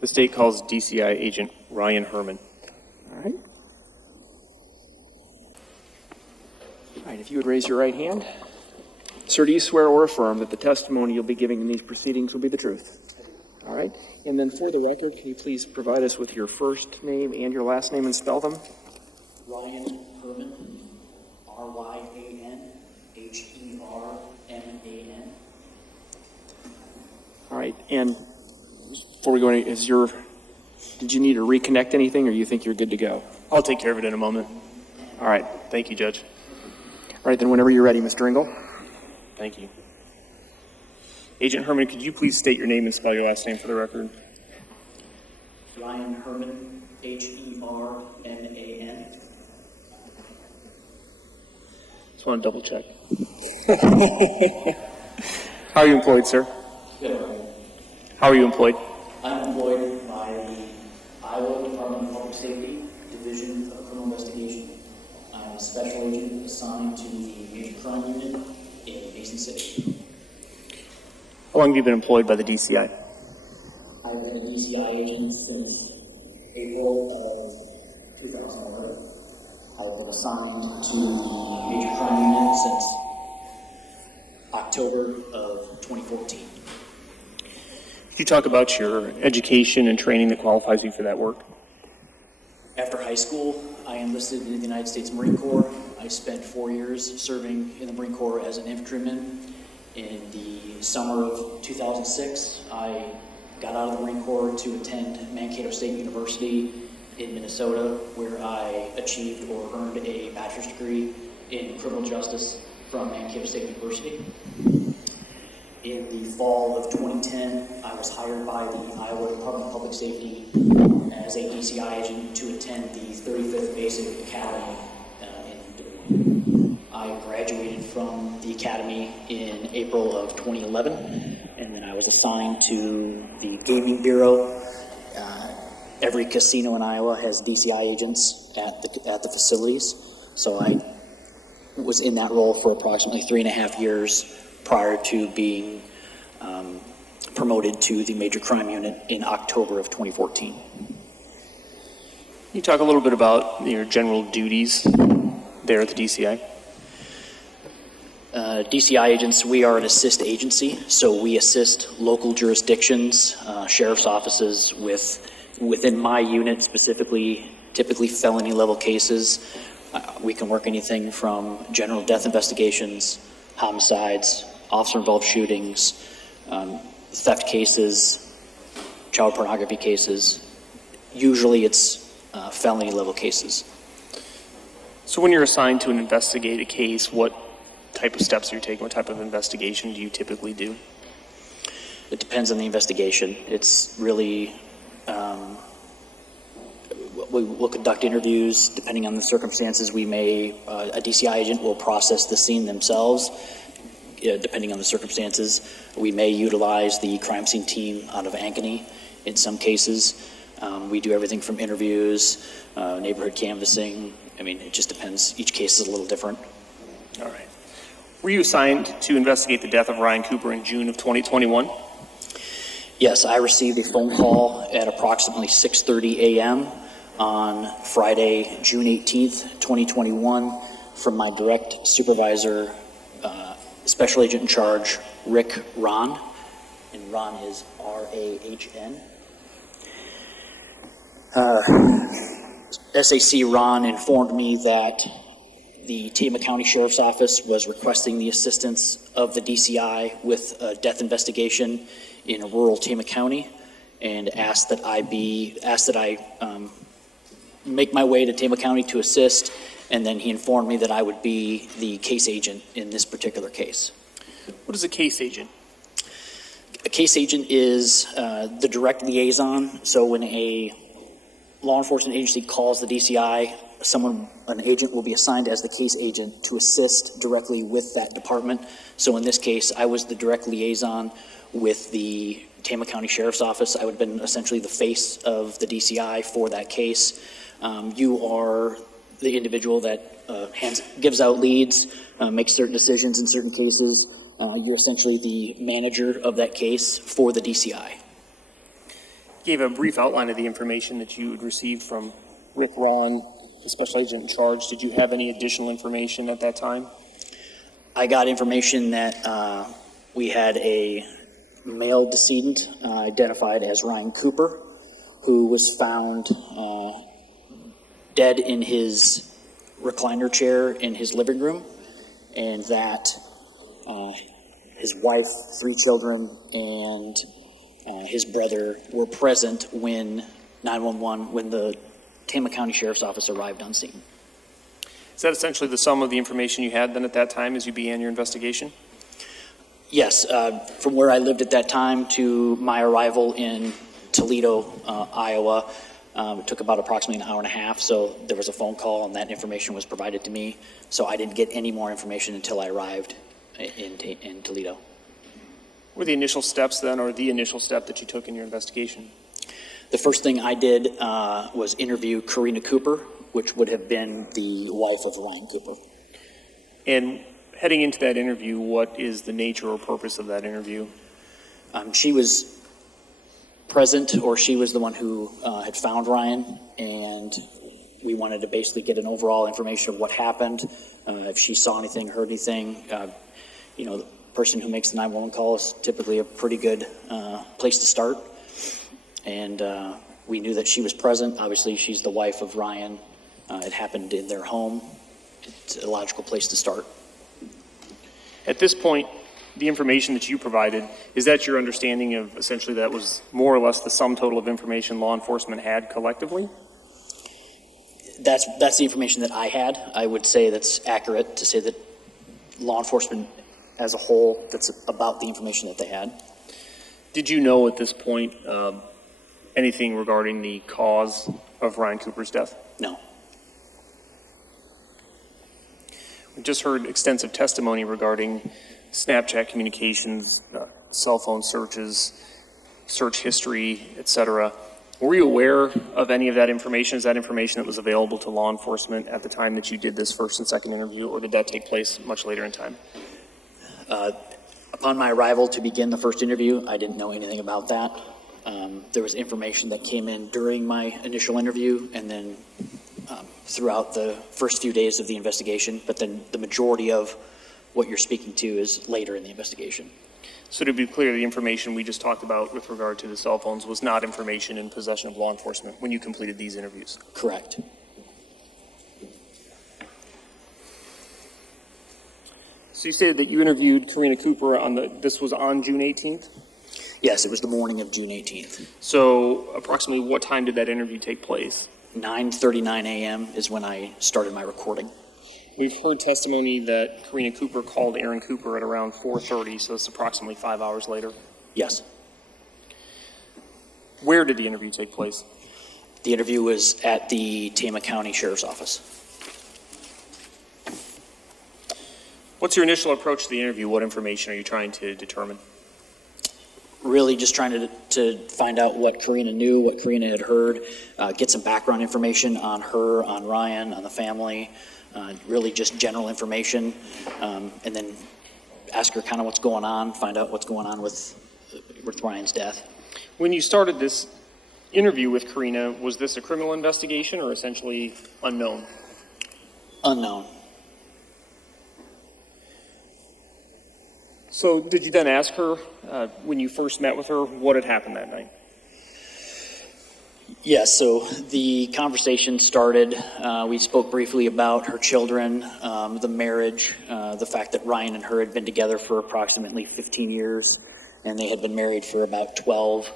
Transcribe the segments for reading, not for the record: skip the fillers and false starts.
The state calls DCI agent Ryan Herman. All right. All right, if you would raise your right hand. Sir, do you swear or affirm that the testimony you'll be giving in these proceedings will be the truth? All right. And then for the record, can you please provide us with your first name and your last name and spell them? Ryan Herman, RyanHerman. All right. And before we go any, did you need to reconnect anything, or you think you're good to go? I'll take care of it in a moment. All right. Thank you, Judge. All right, then whenever you're ready, Mr. Ringle. Thank you. Agent Herman, could you please state your name and spell your last name for the record? Ryan Herman, Herman. Just want to double check. How are you employed, sir? Good. How are you employed? I'm employed by the Iowa Department of Public Safety, Division of Criminal Investigation. I'm a special agent assigned to the Major Crime Unit in Mason City. How long have you been employed by the DCI? I've been a DCI agent since April of 2011. I've been assigned to the Major Crime Unit since October of 2014. Could you talk about your education and training that qualifies you for that work? After high school, I enlisted in the United States Marine Corps. I spent 4 years serving in the Marine Corps as an infantryman. In the summer of 2006, I got out of the Marine Corps to attend Mankato State University in Minnesota, where I achieved or earned a bachelor's degree in criminal justice from Mankato State University. In the fall of 2010, I was hired by the Iowa Department of Public Safety as a DCI agent to attend the 35th Basic Academy in Des Moines. I graduated from the academy in April of 2011, and then I was assigned to the Gaming Bureau. Every casino in Iowa has DCI agents at the facilities, so I was in that role for approximately 3.5 years prior to being promoted to the Major Crime Unit in October of 2014. Can you talk a little bit about your general duties there at the DCI? DCI agents, we are an assist agency, so we assist local jurisdictions, sheriff's offices within my unit specifically, typically felony level cases. We can work anything from general death investigations, homicides, officer-involved shootings, theft cases, child pornography cases. Usually it's felony level cases. So when you're assigned to investigate a case, what type of steps are you taking? What type of investigation do you typically do? It depends on the investigation. It's really, we'll conduct interviews depending on the circumstances. We may, a DCI agent will process the scene themselves, depending on the circumstances. We may utilize the crime scene team out of Ankeny in some cases. We do everything from interviews, neighborhood canvassing. I mean, it just depends. Each case is a little different. All right. Were you assigned to investigate the death of Ryan Cooper in June of 2021? Yes, I received a phone call at approximately 6:30 a.m. on Friday, June 18th, 2021, from my direct supervisor, Special Agent in Charge, Rick Ron, and Ron is R-A-H-N. SAC Ron informed me that the Tama County Sheriff's Office was requesting the assistance of the DCI with a death investigation in rural Tama County, and asked that I make my way to Tama County to assist. And then he informed me that I would be the case agent in this particular case. What is a case agent? A case agent is the direct liaison. So when a law enforcement agency calls the DCI, an agent will be assigned as the case agent to assist directly with that department. So in this case, I was the direct liaison with the Tama County Sheriff's Office. I would have been essentially the face of the DCI for that case. You are the individual that gives out leads, makes certain decisions in certain cases. You're essentially the manager of that case for the DCI. gave a brief outline of the information that you had received from Rick Ron, the special agent in charge. Did you have any additional information at that time? I got information that we had a male decedent identified as Ryan Cooper, who was found dead in his recliner chair in his living room, and that his wife, 3 children, and his brother were present when the Tama County Sheriff's Office arrived on scene. Is that essentially the sum of the information you had then at that time as you began your investigation? Yes, from where I lived at that time to my arrival in Toledo, Iowa, it took about approximately an hour and a half, so there was a phone call and that information was provided to me, so I didn't get any more information until I arrived in Toledo. What were the initial steps then, or the initial step that you took in your investigation? The first thing I did was interview Karina Cooper, which would have been the wife of Ryan Cooper. And heading into that interview, what is the nature or purpose of that interview? She was present, or she was the one who had found Ryan, and we wanted to basically get an overall information of what happened, if she saw anything, heard anything. The person who makes the 911 call is typically a pretty good place to start. And we knew that she was present. Obviously, she's the wife of Ryan. It happened in their home. It's a logical place to start. At this point, the information that you provided, is that your understanding of essentially that was more or less the sum total of information law enforcement had collectively? That's the information that I had. I would say that's accurate to say that law enforcement as a whole, that's about the information that they had. Did you know at this point anything regarding the cause of Ryan Cooper's death? No. We just heard extensive testimony regarding Snapchat communications, cell phone searches, search history, etc. Were you aware of any of that information? Is that information that was available to law enforcement at the time that you did this first and second interview, or did that take place much later in time? Upon my arrival to begin the first interview, I didn't know anything about that. There was information that came in during my initial interview and then throughout the first few days of the investigation, but then the majority of what you're speaking to is later in the investigation. So to be clear, the information we just talked about with regard to the cell phones was not information in possession of law enforcement when you completed these interviews? Correct. So you stated that you interviewed Karina Cooper this was on June 18th? Yes, it was the morning of June 18th. So approximately what time did that interview take place? 9:39 a.m. is when I started my recording. We've heard testimony that Karina Cooper called Aaron Cooper at around 4:30, so it's approximately 5 hours later. Yes. Where did the interview take place? The interview was at the Tama County Sheriff's Office. What's your initial approach to the interview? What information are you trying to determine? Really just trying to find out what Karina knew, what Karina had heard, get some background information on her, on Ryan, on the family, really just general information, and then ask her kind of what's going on, find out what's going on with Ryan's death. When you started this interview with Karina, was this a criminal investigation or essentially unknown? Unknown. So did you then ask her, when you first met with her, what had happened that night? Yes, so the conversation started. We spoke briefly about her children, the marriage, the fact that Ryan and her had been together for approximately 15 years, and they had been married for about 12.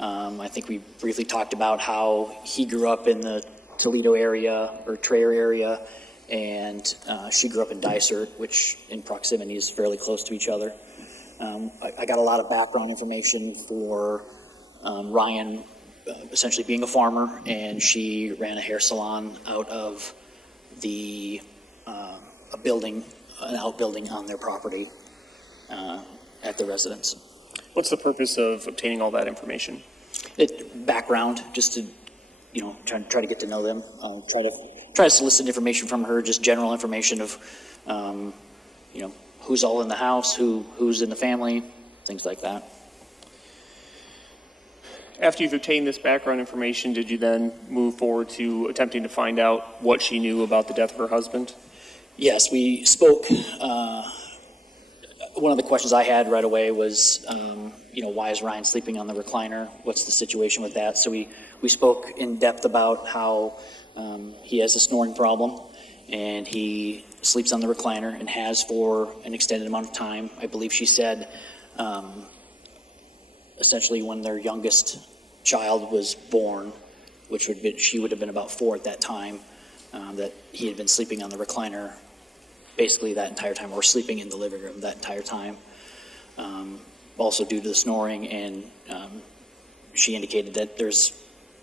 I think we briefly talked about how he grew up in the Toledo area, or Traer area, and she grew up in Dysart, which in proximity is fairly close to each other. I got a lot of background information for Ryan essentially being a farmer, and she ran a hair salon out of an outbuilding on their property at the residence. What's the purpose of obtaining all that information? Background, just to, try to get to know them. Try to solicit information from her, just general information of, who's all in the house, who's in the family, things like that. After you've obtained this background information, did you then move forward to attempting to find out what she knew about the death of her husband? Yes, we spoke. One of the questions I had right away was, why is Ryan sleeping on the recliner? What's the situation with that? So we spoke in depth about how he has a snoring problem, and he sleeps on the recliner and has for an extended amount of time. I believe she said, essentially when their youngest child was born, which she would have been about 4 at that time, that he had been sleeping on the recliner basically that entire time, or sleeping in the living room that entire time, also due to the snoring. And she indicated that there's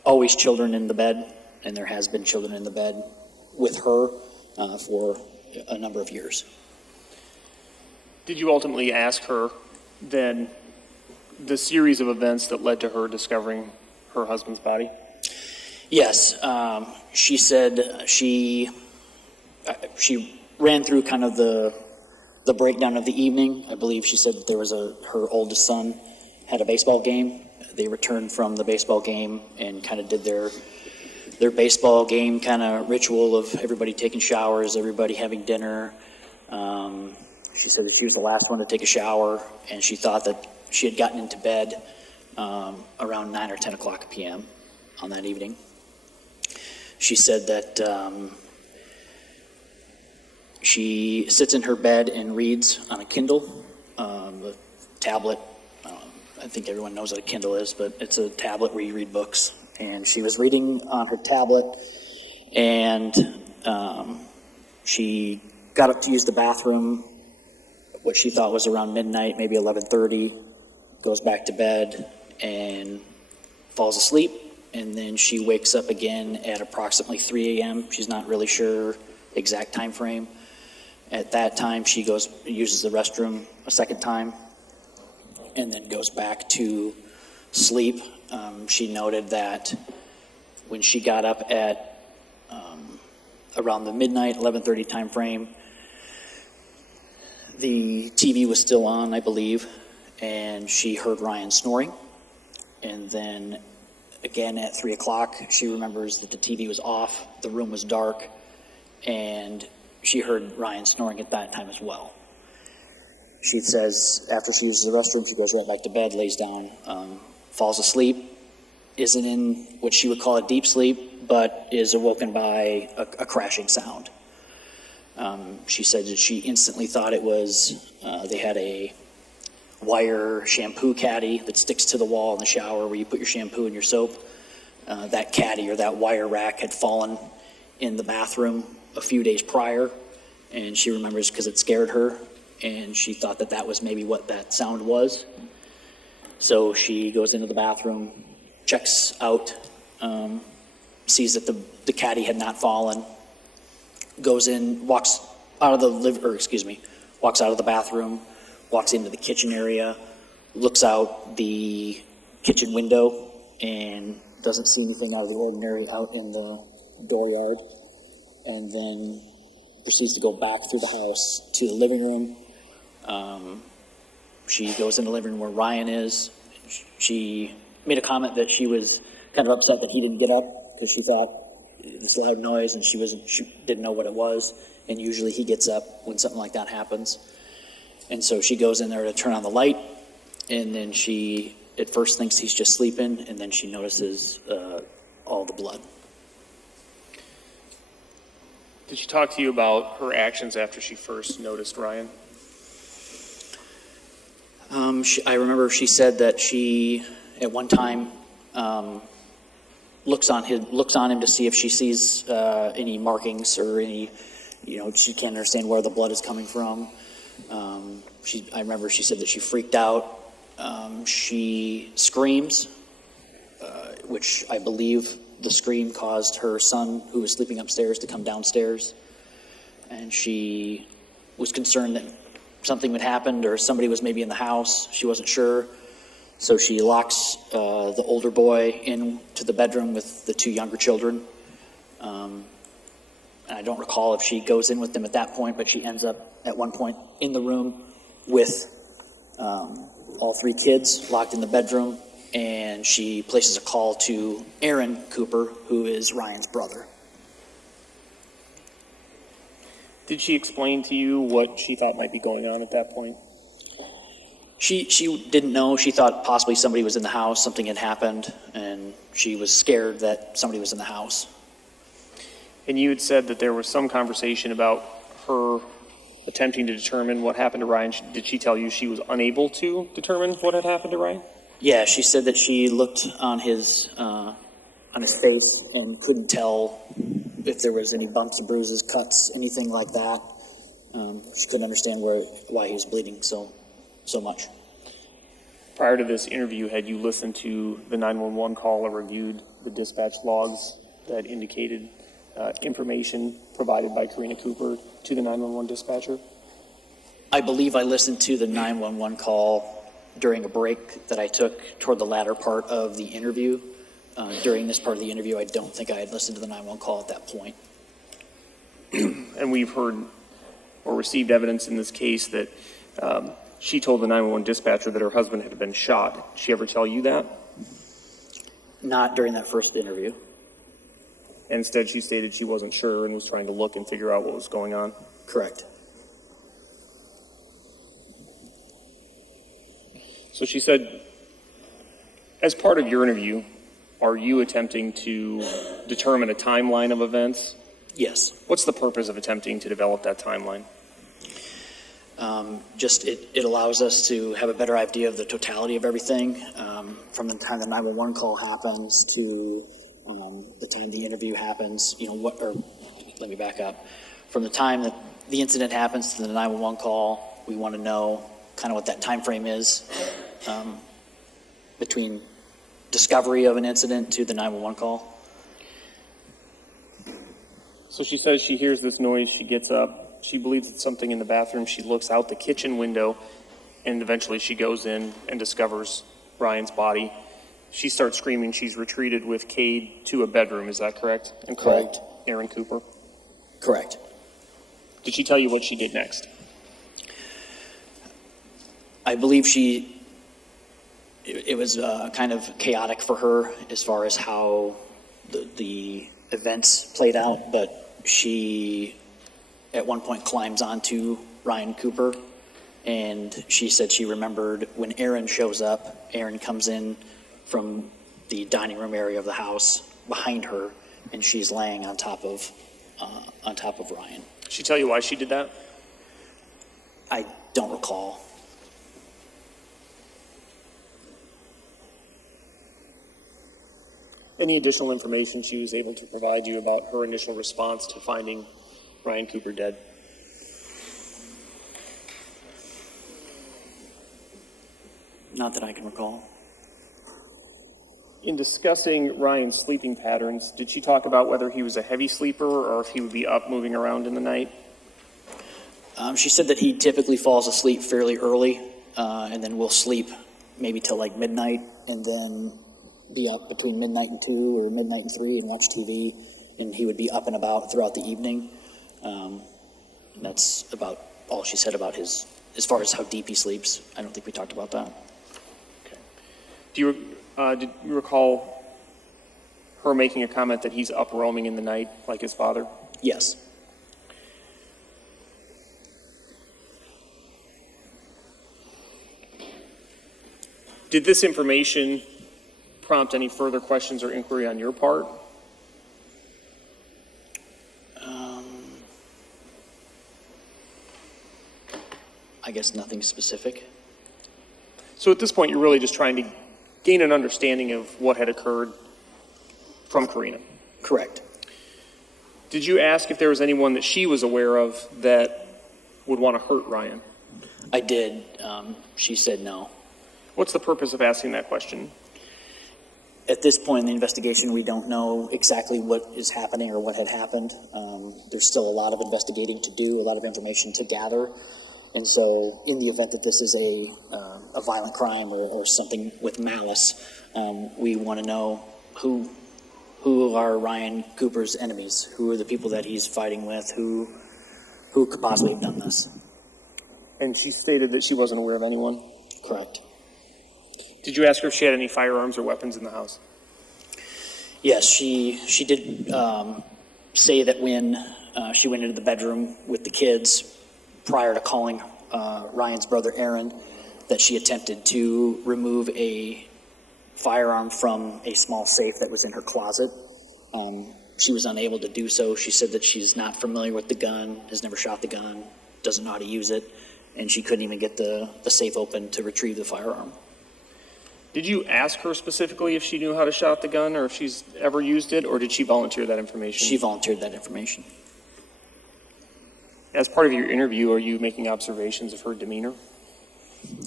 always children in the bed, and there has been children in the bed with her for a number of years. Did you ultimately ask her then the series of events that led to her discovering her husband's body? Yes, she said she ran through kind of the breakdown of the evening. I believe she said that there was her oldest son had a baseball game. They returned from the baseball game and kind of did their baseball game kind of ritual of everybody taking showers, everybody having dinner. She said that she was the last one to take a shower, and she thought that she had gotten into bed around 9 or 10 o'clock p.m. on that evening. She said that she sits in her bed and reads on a Kindle, a tablet. I think everyone knows what a Kindle is, but it's a tablet where you read books. And she was reading on her tablet, and she got up to use the bathroom, what she thought was around midnight, maybe 11:30, goes back to bed and falls asleep. And then she wakes up again at approximately 3 a.m. She's not really sure exact time frame. At that time, she uses the restroom a second time, and then goes back to sleep. She noted that when she got up at around the midnight, 11:30 time frame, the TV was still on, I believe, and she heard Ryan snoring. And then again at 3 o'clock, she remembers that the TV was off, the room was dark, and she heard Ryan snoring at that time as well. She says after she uses the restroom, she goes right back to bed, lays down, falls asleep, isn't in what she would call a deep sleep, but is awoken by a crashing sound. She said that she instantly thought it was, they had a wire shampoo caddy that sticks to the wall in the shower where you put your shampoo and your soap. That caddy or that wire rack had fallen in the bathroom a few days prior, and she remembers because it scared her, and she thought that that was maybe what that sound was. So she goes into the bathroom, checks out, sees that the caddy had not fallen, goes in, walks out of the bathroom, walks into the kitchen area, looks out the kitchen window, and doesn't see anything out of the ordinary out in the dooryard, and then proceeds to go back through the house to the living room. She goes in the living room where Ryan is. She made a comment that she was kind of upset that he didn't get up because she thought this loud noise, and she didn't know what it was. And usually he gets up when something like that happens. And so she goes in there to turn on the light, and then she at first thinks he's just sleeping, and then she notices all the blood. Did she talk to you about her actions after she first noticed Ryan? I remember she said that she, at one time, looks on him to see if she sees any markings or any, she can't understand where the blood is coming from. I remember she said that she freaked out. She screams, which I believe the scream caused her son, who was sleeping upstairs, to come downstairs. And she was concerned that something had happened or somebody was maybe in the house. She wasn't sure. So she locks the older boy into the bedroom with the 2 younger children. And I don't recall if she goes in with them at that point, but she ends up at one point in the room with all 3 kids locked in the bedroom. and she places a call to Aaron Cooper, who is Ryan's brother. Did she explain to you what she thought might be going on at that point? She didn't know. She thought possibly somebody was in the house, something had happened, and she was scared that somebody was in the house. And you had said that there was some conversation about her attempting to determine what happened to Ryan. Did she tell you she was unable to determine what had happened to Ryan? Yeah, she said that she looked on his face and couldn't tell if there was any bumps or bruises, cuts, anything like that. She couldn't understand why he was bleeding so much. Prior to this interview, had you listened to the 911 call or reviewed the dispatch logs that indicated information provided by Karina Cooper to the 911 dispatcher? I believe I listened to the 911 call during a break that I took toward the latter part of the interview. During this part of the interview, I don't think I had listened to the 911 call at that point. And we've heard or received evidence in this case that she told the 911 dispatcher that her husband had been shot. Did she ever tell you that? Not during that first interview. Instead, she stated she wasn't sure and was trying to look and figure out what was going on. Correct. So she said, as part of your interview, are you attempting to determine a timeline of events? Yes. What's the purpose of attempting to develop that timeline? It allows us to have a better idea of the totality of everything, from the time the 911 call happens to the time the interview happens. Let me back up. From the time that the incident happens to the 911 call, we want to know kind of what that time frame is between discovery of an incident to the 911 call. So she says she hears this noise, she gets up, she believes it's something in the bathroom, she looks out the kitchen window, and eventually she goes in and discovers Ryan's body. She starts screaming. She's retreated with Cade to a bedroom, is that correct? And Correct. called Aaron Cooper? Correct. Did she tell you what she did next? I believe it was kind of chaotic for her as far as how the events played out, but she at one point climbs onto Ryan Cooper, and she said she remembered when Aaron shows up. Aaron comes in from the dining room area of the house behind her, and she's laying on top of Ryan. Did she tell you why she did that? I don't recall. Any additional information she was able to provide you about her initial response to finding Ryan Cooper dead? Not that I can recall. In discussing Ryan's sleeping patterns, did she talk about whether he was a heavy sleeper or if he would be up moving around in the night? She said that he typically falls asleep fairly early, and then will sleep maybe till like midnight, and then be up between midnight and 2 or midnight and 3 and watch TV, and he would be up and about throughout the evening. That's about all she said about his, as far as how deep he sleeps. I don't think we talked about that. Okay. Did you recall her making a comment that he's up roaming in the night like his father? Yes. Did this information prompt any further questions or inquiry on your part? I guess nothing specific. So at this point, you're really just trying to gain an understanding of what had occurred from Karina. Correct. Did you ask if there was anyone that she was aware of that would want to hurt Ryan? I did. She said no. What's the purpose of asking that question? At this point in the investigation, we don't know exactly what is happening or what had happened. There's still a lot of investigating to do, a lot of information to gather. And so in the event that this is a violent crime or something with malice, we want to know who are Ryan Cooper's enemies, who are the people that he's fighting with, who could possibly have done this. And she stated that she wasn't aware of anyone? Correct. Did you ask her if she had any firearms or weapons in the house? Yes, she did say that when she went into the bedroom with the kids prior to calling Ryan's brother Aaron, that she attempted to remove a firearm from a small safe that was in her closet. She was unable to do so. She said that she's not familiar with the gun, has never shot the gun, doesn't know how to use it, and she couldn't even get the safe open to retrieve the firearm. Did you ask her specifically if she knew how to shot the gun or if she's ever used it, or did she volunteer that information? She volunteered that information. As part of your interview, are you making observations of her demeanor?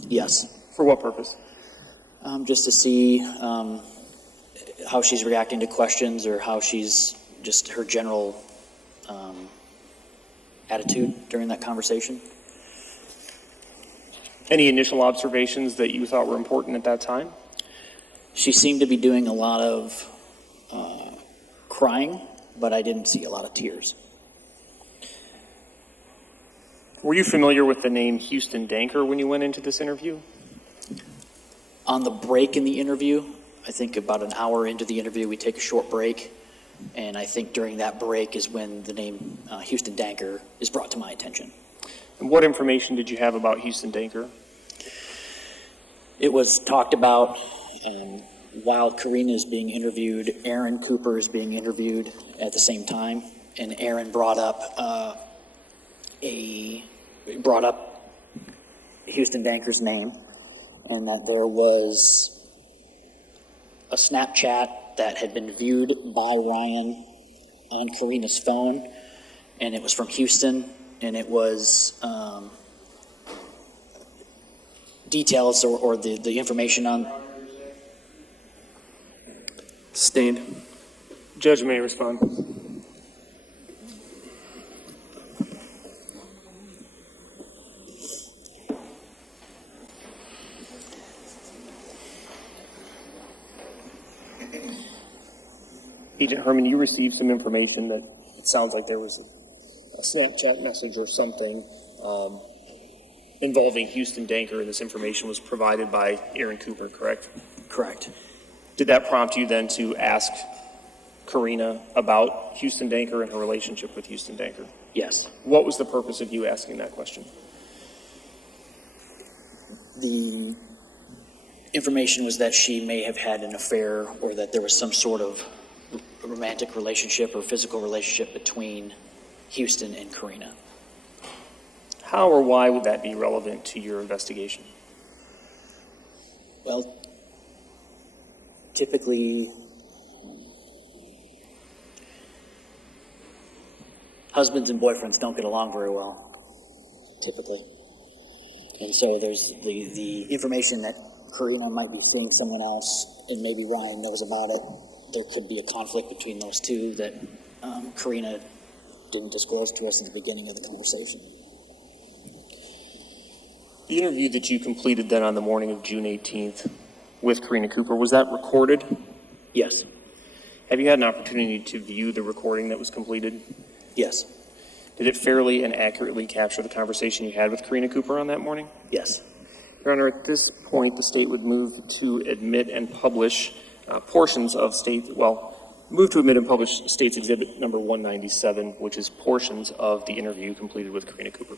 Yes. For what purpose? Just to see how she's reacting to questions or how she's just her general attitude during that conversation. Any initial observations that you thought were important at that time? She seemed to be doing a lot of crying, but I didn't see a lot of tears. Were you familiar with the name Houston Danker when you went into this interview? On the break in the interview, I think about an hour into the interview, we take a short break, and I think during that break is when the name Houston Danker is brought to my attention. And what information did you have about Houston Danker? It was talked about while Karina is being interviewed, Aaron Cooper is being interviewed at the same time, and Aaron brought up Houston Danker's name, and that there was a Snapchat that had been viewed by Ryan on Karina's phone, and it was from Houston, and it was details or the information on. Sustained. Judge may respond. Agent Herman, you received some information that it sounds like there was a Snapchat message or something involving Houston Danker, and this information was provided by Aaron Cooper, correct? Correct. Did that prompt you then to ask Karina about Houston Danker and her relationship with Houston Danker? Yes. What was the purpose of you asking that question? The information was that she may have had an affair or that there was some sort of romantic relationship or physical relationship between Houston and Karina. How or why would that be relevant to your investigation? Well, typically, husbands and boyfriends don't get along very well, typically. And so there's the information that Karina might be seeing someone else and maybe Ryan knows about it. There could be a conflict between those two that Karina didn't disclose to us at the beginning of the conversation. The interview that you completed then on the morning of June 18th with Karina Cooper, was that recorded? Yes. Have you had an opportunity to view the recording that was completed? Yes. Did it fairly and accurately capture the conversation you had with Karina Cooper on that morning? Yes. Your Honor, at this point, the state would move to admit and publish portions of move to admit and publish State's Exhibit number 197, which is portions of the interview completed with Karina Cooper.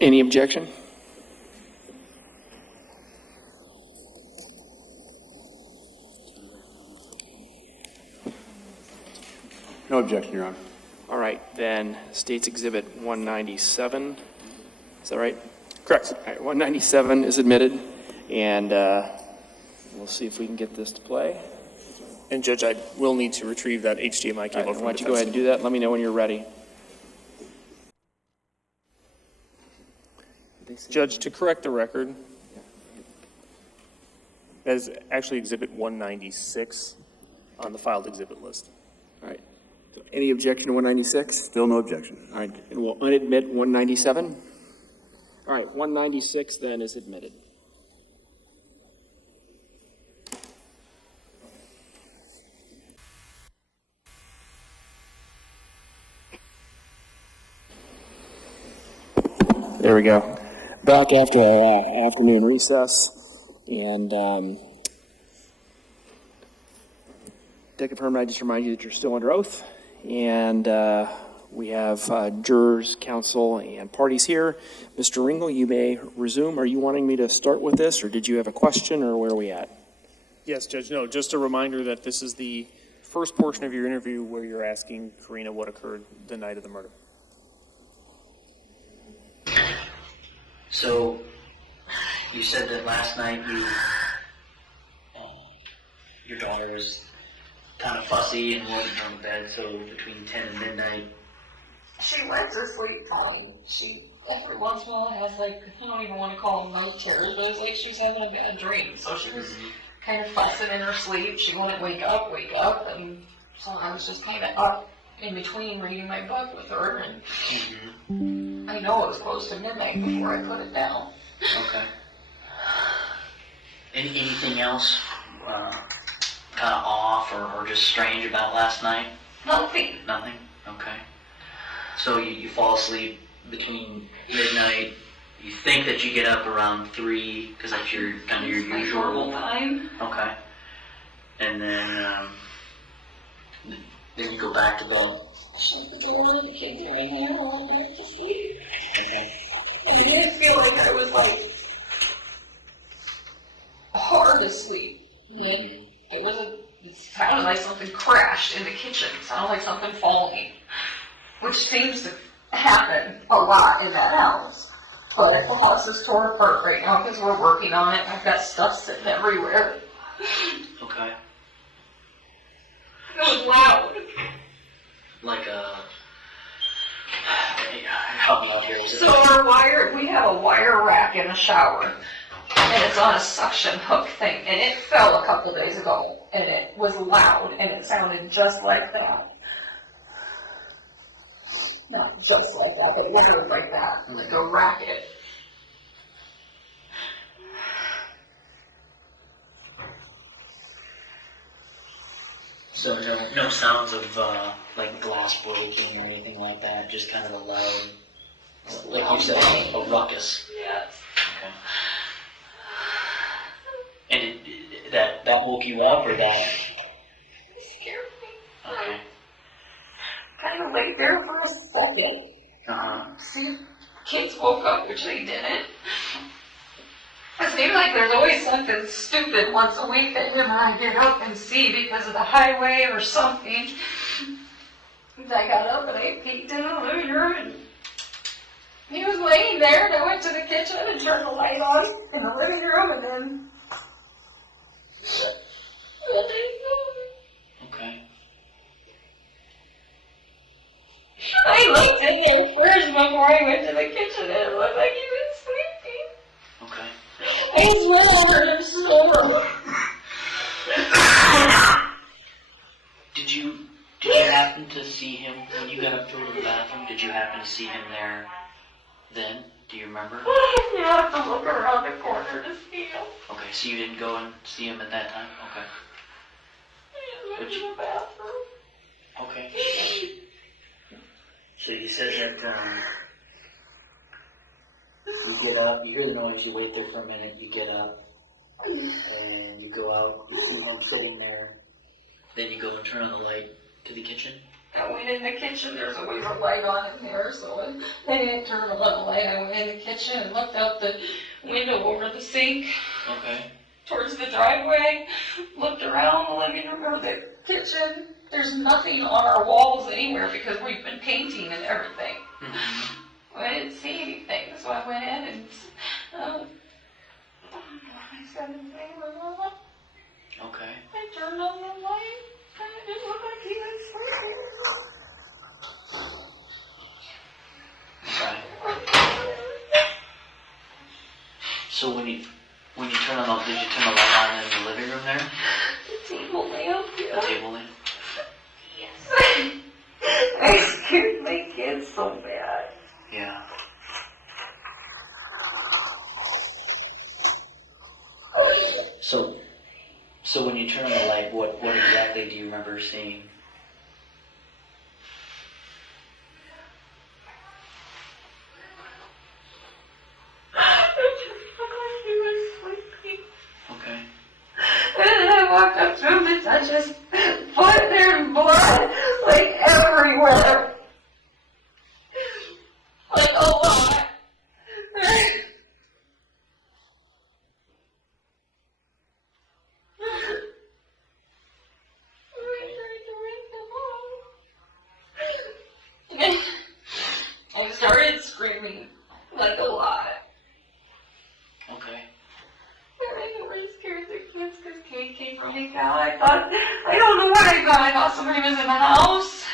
Any objection? No objection, Your Honor. All right, then State's Exhibit 197. Is that right? Correct. All right, 197 is admitted, and we'll see if we can get this to play. And Judge, I will need to retrieve that HDMI All cable right, from why the don't you go ahead and do that? Let me know when you're ready. Judge, to correct the record, that is actually Exhibit 196 on the filed exhibit list. All right. So any objection to 196? Still no objection. All right, and we'll unadmit 197. All right, 196 then is admitted. There we go. Back after our afternoon recess, and Detective Herman, I just remind you that you're still under oath, and we have jurors, counsel, and parties here. Mr. Ringle, you may resume. Are you wanting me to start with this, or did you have a question, or where are we at? Yes, Judge. No, just a reminder that this is the first portion of your interview where you're asking Karina what occurred the night of the murder. So, you said that last night your daughter was kind of fussy and wasn't on the bed, so between 10 and midnight. She went to sleep fine. She, every once in a while, has like, I don't even want to call them night terrors, but it's like she was having a bad dream. So she was kind of fussing in her sleep. She wouldn't wake up, and so I was just kind of up in between reading my book with her, and I know it was close to midnight before I put it down. Okay. Anything else kind of off or just strange about last night? Nothing. Nothing? Okay. So you fall asleep between midnight. You think that you get up around 3, because that's your kind of your My usual normal time. Okay. And then you go back to bed. Shut the door, the kids are in here all night to sleep. Okay. And it didn't feel like I was like hard asleep. It sounded like something crashed in the kitchen. It sounded like something falling, which seems to happen a lot in that house. But the house is torn apart right now because we're working on it. I've got stuff sitting everywhere. Okay. It was loud. Like help me out here. So we have a wire rack in the shower, and it's on a suction hook thing, and it fell a couple days ago, and it was loud, and it sounded just like that. Not just like that, but it sounded like that, like a racket. So no sounds of like glass breaking or anything like that. Just kind of a loud, like you said, a ruckus. Yes. Okay. And that woke you up or that? It scared me. Okay. Kind of laid there for a second. See, kids woke up, which they didn't. It seems like there's always something stupid once a week that him and I get up and see because of the highway or something. I got up and I peeked in the living room and he was laying there, and I went to the kitchen and turned the light on in the living room, and then Okay. I looked in there first before I went to the kitchen, and it looked like he was sleeping. Okay. I swore and swore. Did you happen to see him when you got up to go to the bathroom? Did you happen to see him there then? Do you remember? You have to look around the corner to see him. Okay, so you didn't go and see him at that time? Okay. He was in the bathroom. Okay. So you said that you get up, you hear the noise, you wait there for a minute, you get up, and you go out, you see him sitting there, then you go and turn on the light to the kitchen? I went in the kitchen, there's always a light on in there, so I didn't turn on the light. I went in the kitchen and looked out the window over the sink Okay. towards the driveway, looked around the living room or the kitchen. There's nothing on our walls anywhere because we've been painting and everything. I didn't see anything, so I went in and I said his name was on. Okay. I turned on the light. It didn't look like he was Okay. So when you turn on the, did you turn the light on in the living room there? The table lamp, yeah. The table lamp? Yes. I scared my kids so bad. Yeah. So when you turn on the light, what exactly do you remember seeing? up to him to touch his foot. There's blood, like, everywhere. Like, a lot. I started screaming, like, a lot. Okay. I was scared the kids because Kate came from Nichole. I don't know what I thought. I thought somebody was in the house.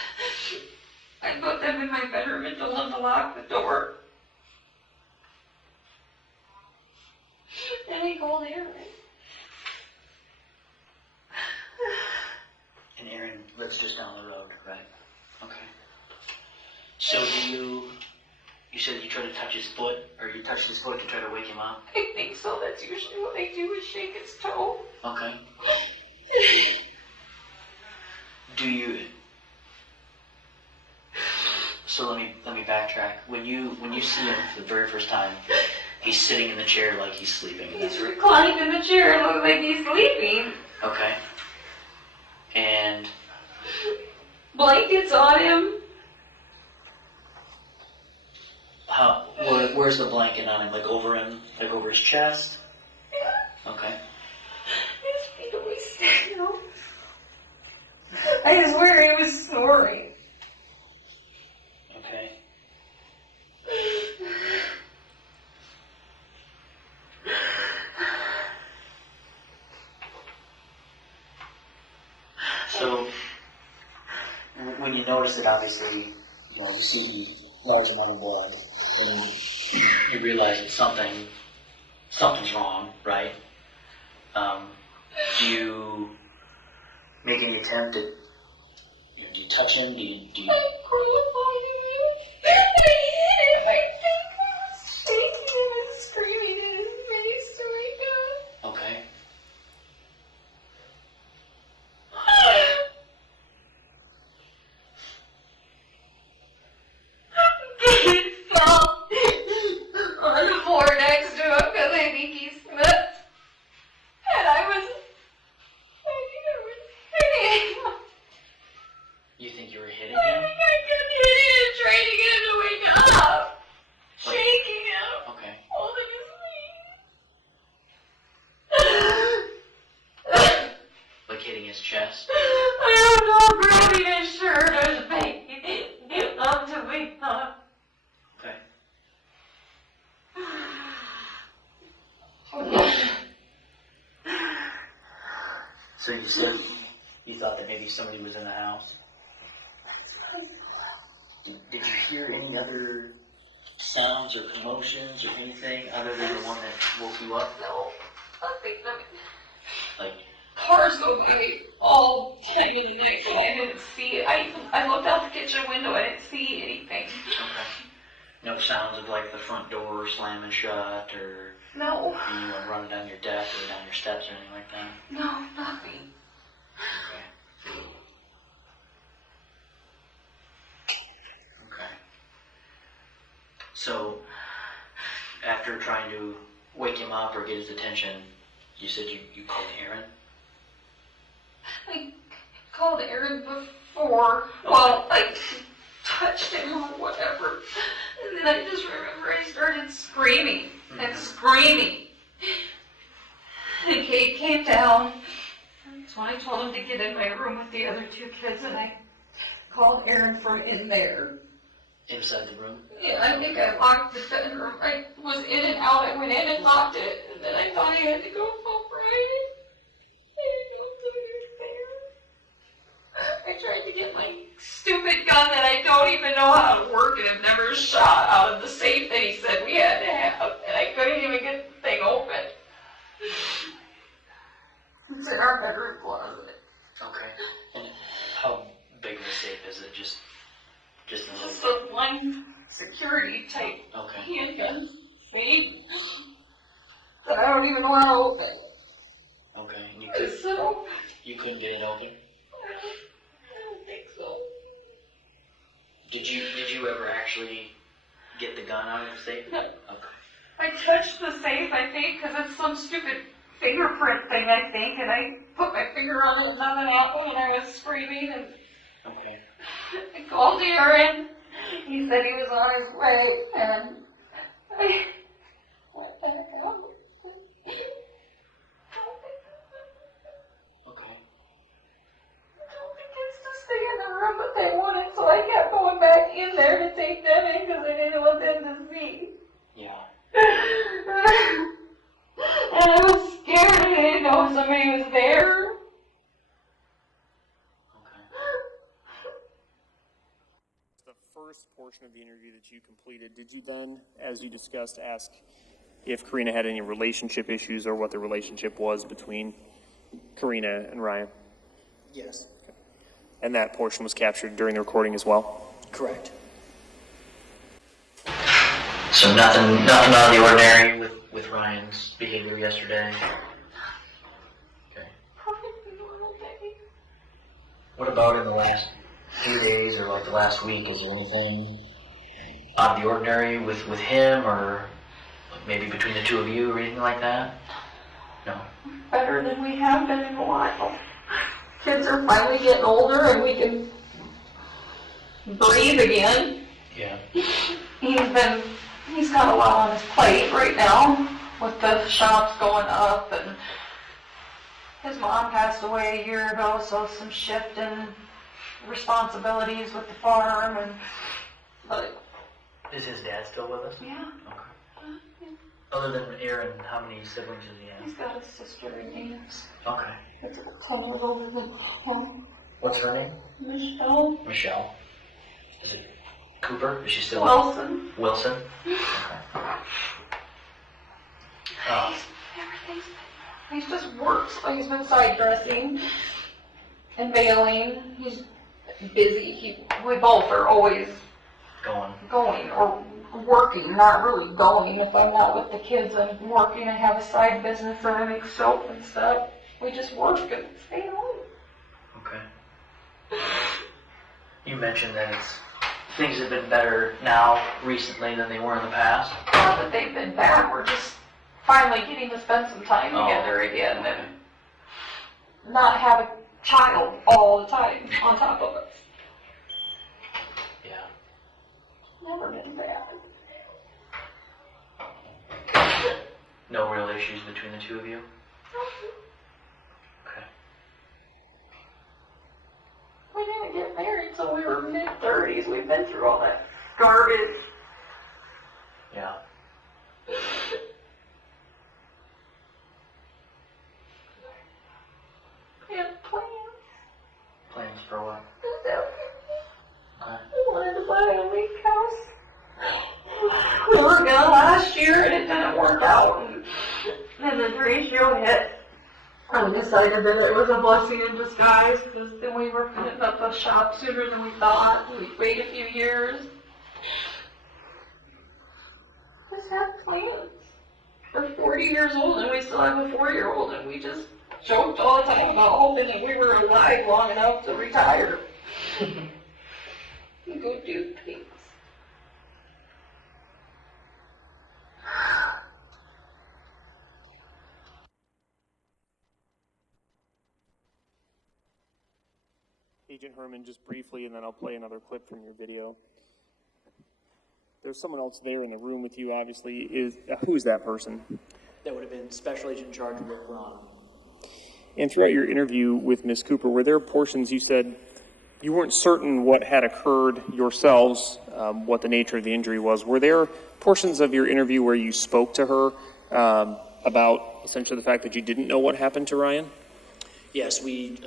I put them in my bedroom and told them to lock the door. And I called Aaron. And Aaron lives just down the road, right? Okay. So you said you tried to touch his foot, or you touched his foot to try to wake him up? I think so. That's usually what I do is shake his toe. Okay. So let me backtrack. When you see him for the very first time, he's sitting in the chair like he's sleeping. He's reclined in the chair and looks like he's sleeping. Okay. And Blankets on him. where's the blanket on him? Like over him? Like over his chest? Yeah. Okay. His feet always stand up. I swear he was snoring. Okay. So, when you notice it, obviously, you see large amount of blood, and you realize that something's wrong, right? Do you make any attempt at, do you touch him? Do you? I couldn't find him. I hit him. I think I was shaking him and screaming in his face to wake up. Okay. He fell on the floor next to him because I think he slipped. And I think I was hitting him. You think you were hitting I him? think I kept hitting him, trying to get him to wake up. Shaking him. Okay. Holding his knee. Like hitting his chest? I don't know, grabbing his shirt or making him up to wake up. Okay. So you said you thought that maybe somebody was in the house? Did you hear any other sounds or commotions or anything other than the one that woke you up? No, nothing. Like, Cars go by all time of the night, and I didn't see it. I looked out the kitchen window, I didn't see anything. okay. No sounds of like the front door slamming shut or No, anyone running down your deck or down your steps or anything like that? no, nothing. Okay. Okay. So, after trying to wake him up or get his attention, you said you called Aaron? I called Aaron before. Well, I touched him or whatever. And then I just remember I started screaming and screaming. And Kate came down. That's when I told him to get in my room with the other two kids, and I called Aaron from in there. Inside the room? Yeah, I think I locked the bedroom. I was in and out. I went in and locked it, and then I thought I had to go home, right? I didn't know if he was there. I tried to get my stupid gun that I don't even know how to work and have never shot out of the safe that he said we had to have, and I couldn't even get the thing open. It's in our bedroom closet. Okay. And how big of a safe is it? Just a little Just a one security type Okay. handgun safe that I don't even know how to open. Okay. And So, you couldn't get it open? I don't think so. Did you ever actually get the gun out of the safe? No. Okay. I touched the safe, I think, because it's some stupid fingerprint thing, I think, and I put my finger on it and nothing happened, and I was screaming, and Okay. I called Aaron. He said he was on his way, and I went back out. Okay. I told the kids to stay in the room, but they wouldn't, so I kept going back in there to take them in because I didn't want them to see. Yeah. And I was scared and I didn't know if somebody was there. Okay. The first portion of the interview that you completed, did you then, as you discussed, ask if Karina had any relationship issues or what the relationship was between Karina and Ryan? Yes, And that portion was captured during the recording as well? correct. So nothing out of the ordinary with Ryan's behavior yesterday. Okay. Perfectly normal day. What about in the last few days or like the last week? Is there anything out of the ordinary with him or maybe between the two of you or anything like that? No. Better than we have been in a while. Kids are finally getting older and we can breathe again. Yeah. He's got a lot on his plate right now with the shops going up, and his mom passed away a year ago, so some shift in responsibilities with the farm, but Is his dad still with us? yeah, Okay. Other than Aaron, how many siblings does he have? he's got a sister and aunts. Okay. That's 10 years older than him. What's her name? Michelle Michelle. Is it Cooper? Is she still Wilson. Wilson? Okay. He's just works. Like, he's been side dressing and bailing. He's busy. We both are always going or working, not really going. If I'm not with the kids, I'm working. I have a side business and I make soap and stuff. We just work and stay home. Okay. You mentioned that things have been better now recently than they were in the past. Not that they've been bad. We're just finally getting to spend some time Oh. together again and not have a child all the time on top of us. Yeah. Never been bad. No real issues between the two of you? Okay. We didn't get married till we were mid-30s. We've been through all that garbage. Yeah. We had plans. Plans for what? Okay. We wanted to buy a lake house. We were gonna last year and it didn't work out. And then the ratio hit. And we decided that it was a blessing in disguise because then we were putting up a shop sooner than we thought. We'd wait a few years. Just had plans. We're 40 years old and we still have a 4-year-old and we just joked all the time about hoping that we were alive long enough to retire. And go do things. Agent Herman, just briefly, and then I'll play another clip from your video. There's someone else there in the room with you, obviously. Who's that person? That would have been Special Agent in Charge of Rick Ron. And throughout your interview with Ms. Cooper, were there portions you said you weren't certain what had occurred yourselves, what the nature of the injury was? Were there portions of your interview where you spoke to her about essentially the fact that you didn't know what happened to Ryan? Yes, we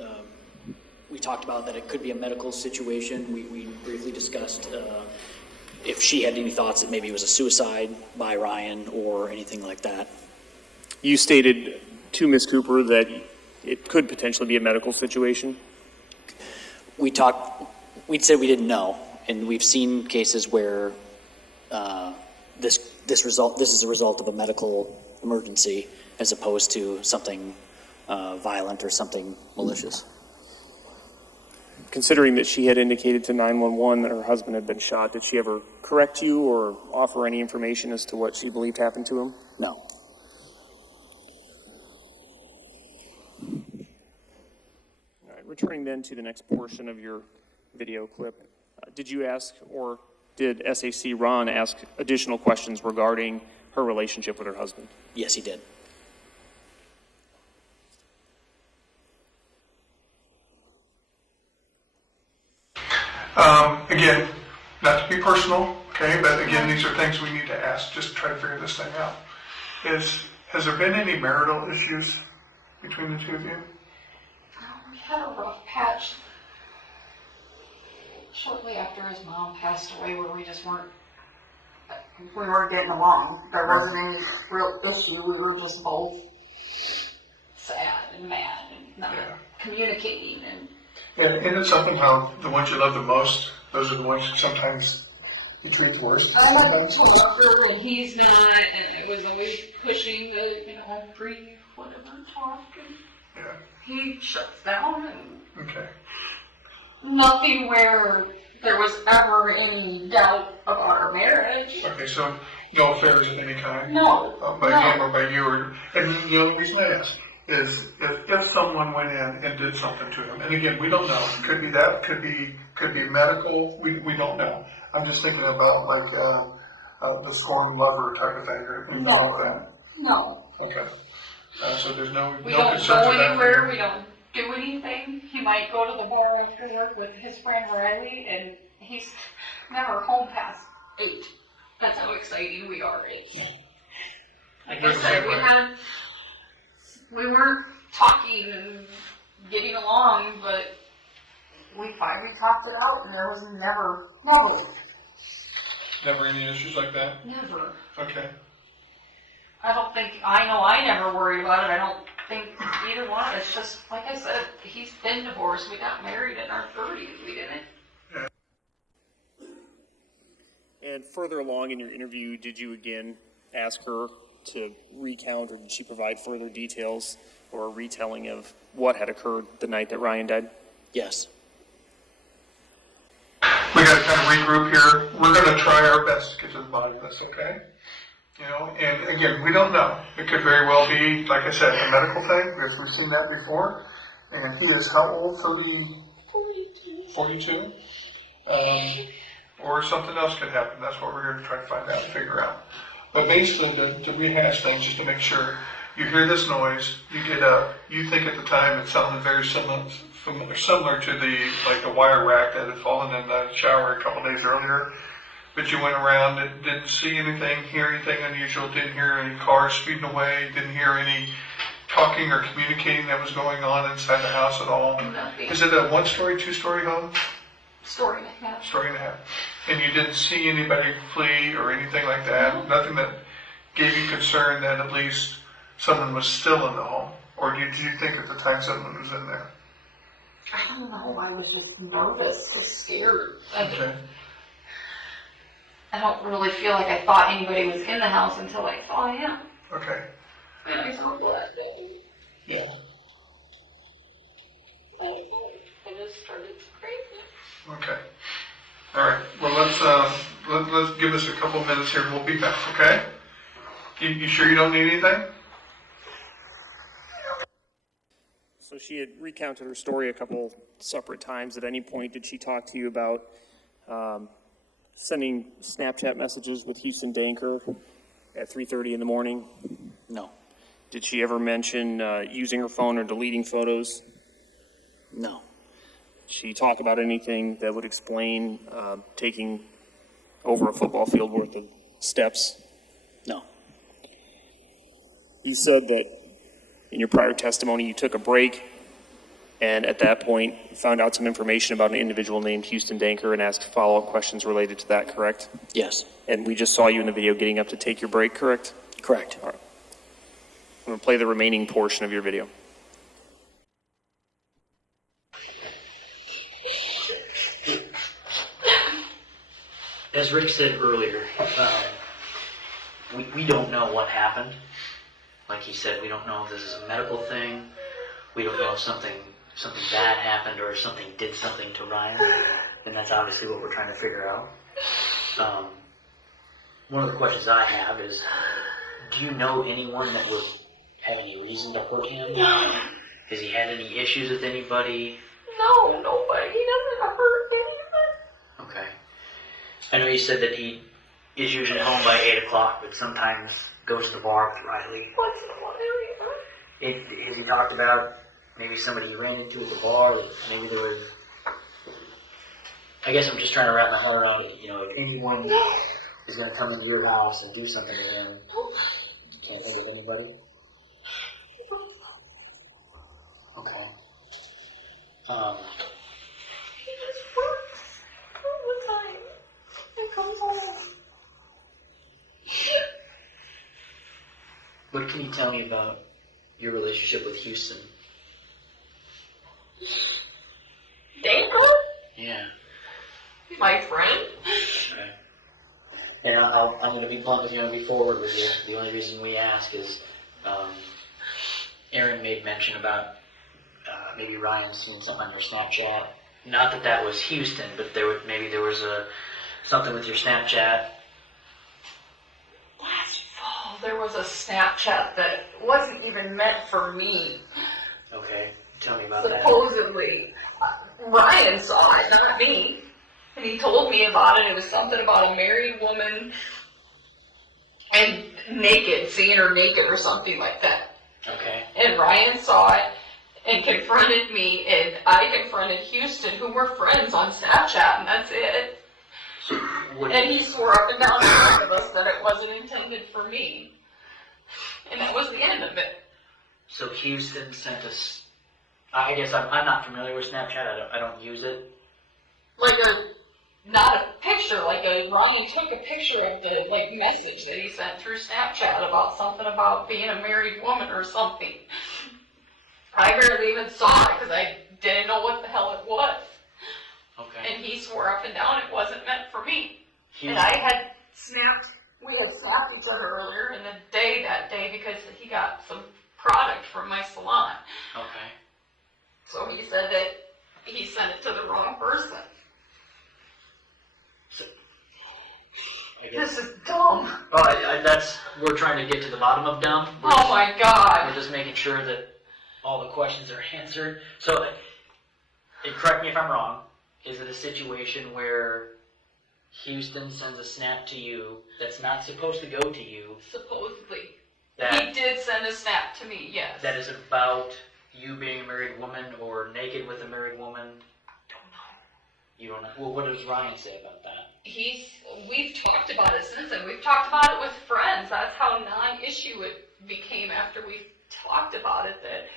talked about that it could be a medical situation. We briefly discussed if she had any thoughts that maybe it was a suicide by Ryan or anything like that. You stated to Ms. Cooper that it could potentially be a medical situation. We'd said we didn't know, and we've seen cases where this is a result of a medical emergency as opposed to something violent or something malicious. Considering that she had indicated to 911 that her husband had been shot, did she ever correct you or offer any information as to what she believed happened to him? No. Returning then to the next portion of your video clip, did you ask, or did SAC Ron ask additional questions regarding her relationship with her husband? Yes, he did. Again, not to be personal, okay, but again, these are things we need to ask just to try to figure this thing out. Has there been any marital issues between the two of you? We had a rough patch shortly after his mom passed away where we just weren't getting along. There wasn't any real issue. We were just both sad and mad and not communicating. And isn't it something how the ones you love the most, those are the ones that sometimes you treat the worst? I like Sometimes? to love her and he's not, and I was always pushing the, breathe, whatever, talk. And Yeah, he shuts down and okay. nothing where there was ever any doubt about our marriage. Okay, so no affairs of any kind? No, By no. him or by you, and the reason I ask is if someone went in and did something to him, and again, we don't know, could be that, could be medical, we don't know. I'm just thinking about like the scorned lover type of thing or anything like that. No. Okay. So there's no We no don't concerns go with that for anywhere, you? we don't do anything. He might go to the bar after work with his friend Riley, and he's never home past 8. That's how exciting we are. Like I said, we weren't talking and getting along, but we finally talked it out, and there was never. Never any issues like that? Never. Okay. I know I never worried about it. I don't think either one of us. Just like I said, he's been divorced. We got married in our 30s. We didn't. And further along in your interview, did you again ask her to recount, or did she provide further details or a retelling of what had occurred the night that Ryan died? Yes. We got to kind of regroup here. We're going to try our best to get to the bottom of this, okay? And again, we don't know. It could very well be, like I said, a medical thing, because we've seen that before. And he is how old? 42? Or something else could happen. That's what we're here to try to find out and figure out. But basically, to rehash things, just to make sure, you hear this noise, you get up, you think at the time it sounded very similar to the wire rack that had fallen in the shower a couple days earlier. But you went around and didn't see anything, hear anything unusual, didn't hear any cars speeding away, didn't hear any talking or communicating that was going on inside the house at all. Nothing. Is it a 1-story, 2-story home? Story and a half. Story and a half. And you didn't see anybody flee or anything like that? No. Nothing that gave you concern that at least someone was still in the home? Or did you think at the time someone was in there? I don't know. I was just nervous or scared. Okay. I don't really feel like I thought anybody was in the house until I saw him. Okay. And I saw blood. Yeah. I just started screaming. Okay. All right. Well, let's give us a couple minutes here. We'll be back. Okay. You sure you don't need anything? So she had recounted her story a couple separate times. At any point, did she talk to you about sending Snapchat messages with Houston Danker at 3:30 in the morning? No. Did she ever mention using her phone or deleting photos? No. Did she talk about anything that would explain taking over a football field worth of steps? No. You said that in your prior testimony you took a break and at that point found out some information about an individual named Houston Danker and asked follow-up questions related to that, correct? Yes. And we just saw you in the video getting up to take your break, correct? Correct. All right. I'm going to play the remaining portion of your video. As Rick said earlier, we don't know what happened. Like he said, we don't know if this is a medical thing. We don't know if something bad happened or if something did something to Ryan. And that's obviously what we're trying to figure out. One of the questions I have is, do you know anyone that would have any reason to hurt him? Has he had any issues with anybody? No, nobody. He doesn't hurt anyone. Okay. I know you said that he is usually home by 8 o'clock, but sometimes goes to the bar with Riley. Once in a while, Has he talked about maybe somebody he ran into at the bar? That maybe there was. I guess I'm just trying to wrap my head around it. You know, if anyone is going to come into your house and do something to him, can't think of anybody. Okay. He just works all the time and comes home. What can you tell me about your relationship with Houston? Nichole? Yeah. My friend? Okay. And I'm going to be blunt with you and be forward with you. The only reason we ask is Aaron made mention about maybe Ryan seeing something on your Snapchat. Not that that was Houston, but maybe there was something with your Snapchat. Last fall, there was a Snapchat that wasn't even meant for me. Okay, tell me about that. Supposedly, Ryan saw it, not me. And he told me about it. It was something about a married woman and naked, seeing her naked or something like that. Okay. And Ryan saw it and confronted me, and I confronted Houston, who were friends on Snapchat, and that's it. So And he swore up and down in front of us that it wasn't intended for me. And that was the end of it. So Houston sent us. I guess I'm not familiar with Snapchat. I don't use it. Not a picture, Ryan took a picture of the, message that he sent through Snapchat about something about being a married woman or something. I barely even saw it because I didn't know what the hell it was. Okay. And he swore up and down it wasn't meant for me. Houston. And we had snapped each other earlier in the day that day because he got some product from my salon. Okay. So he said that he sent it to the wrong person. So, I guess. This is dumb. Well, we're trying to get to the bottom of dumb. Oh my God. We're just making sure that all the questions are answered. So, and correct me if I'm wrong, is it a situation where Houston sends a snap to you that's not supposed to go to you? Supposedly. That, He did send a snap to me, yes. that is about you being a married woman or naked with a married woman? Don't know. You don't know. Well, what does Ryan say about that? We've talked about it since then. We've talked about it with friends. That's how non-issue it became after we talked about it. That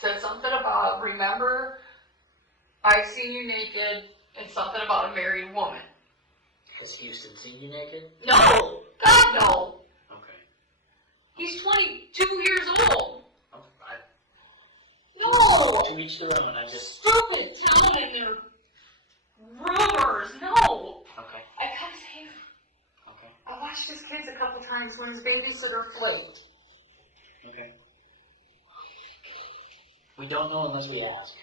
said something about, remember, I've seen you naked, and something about a married woman. Has Houston seen you naked? No! God, no! Okay. He's 22 years old. I, No! to each their own, I just. Stupid town and their rumors. No! Okay. I cut his hair. Okay. I watched his kids a couple times when his babysitter flaked. Okay. We don't know unless we ask.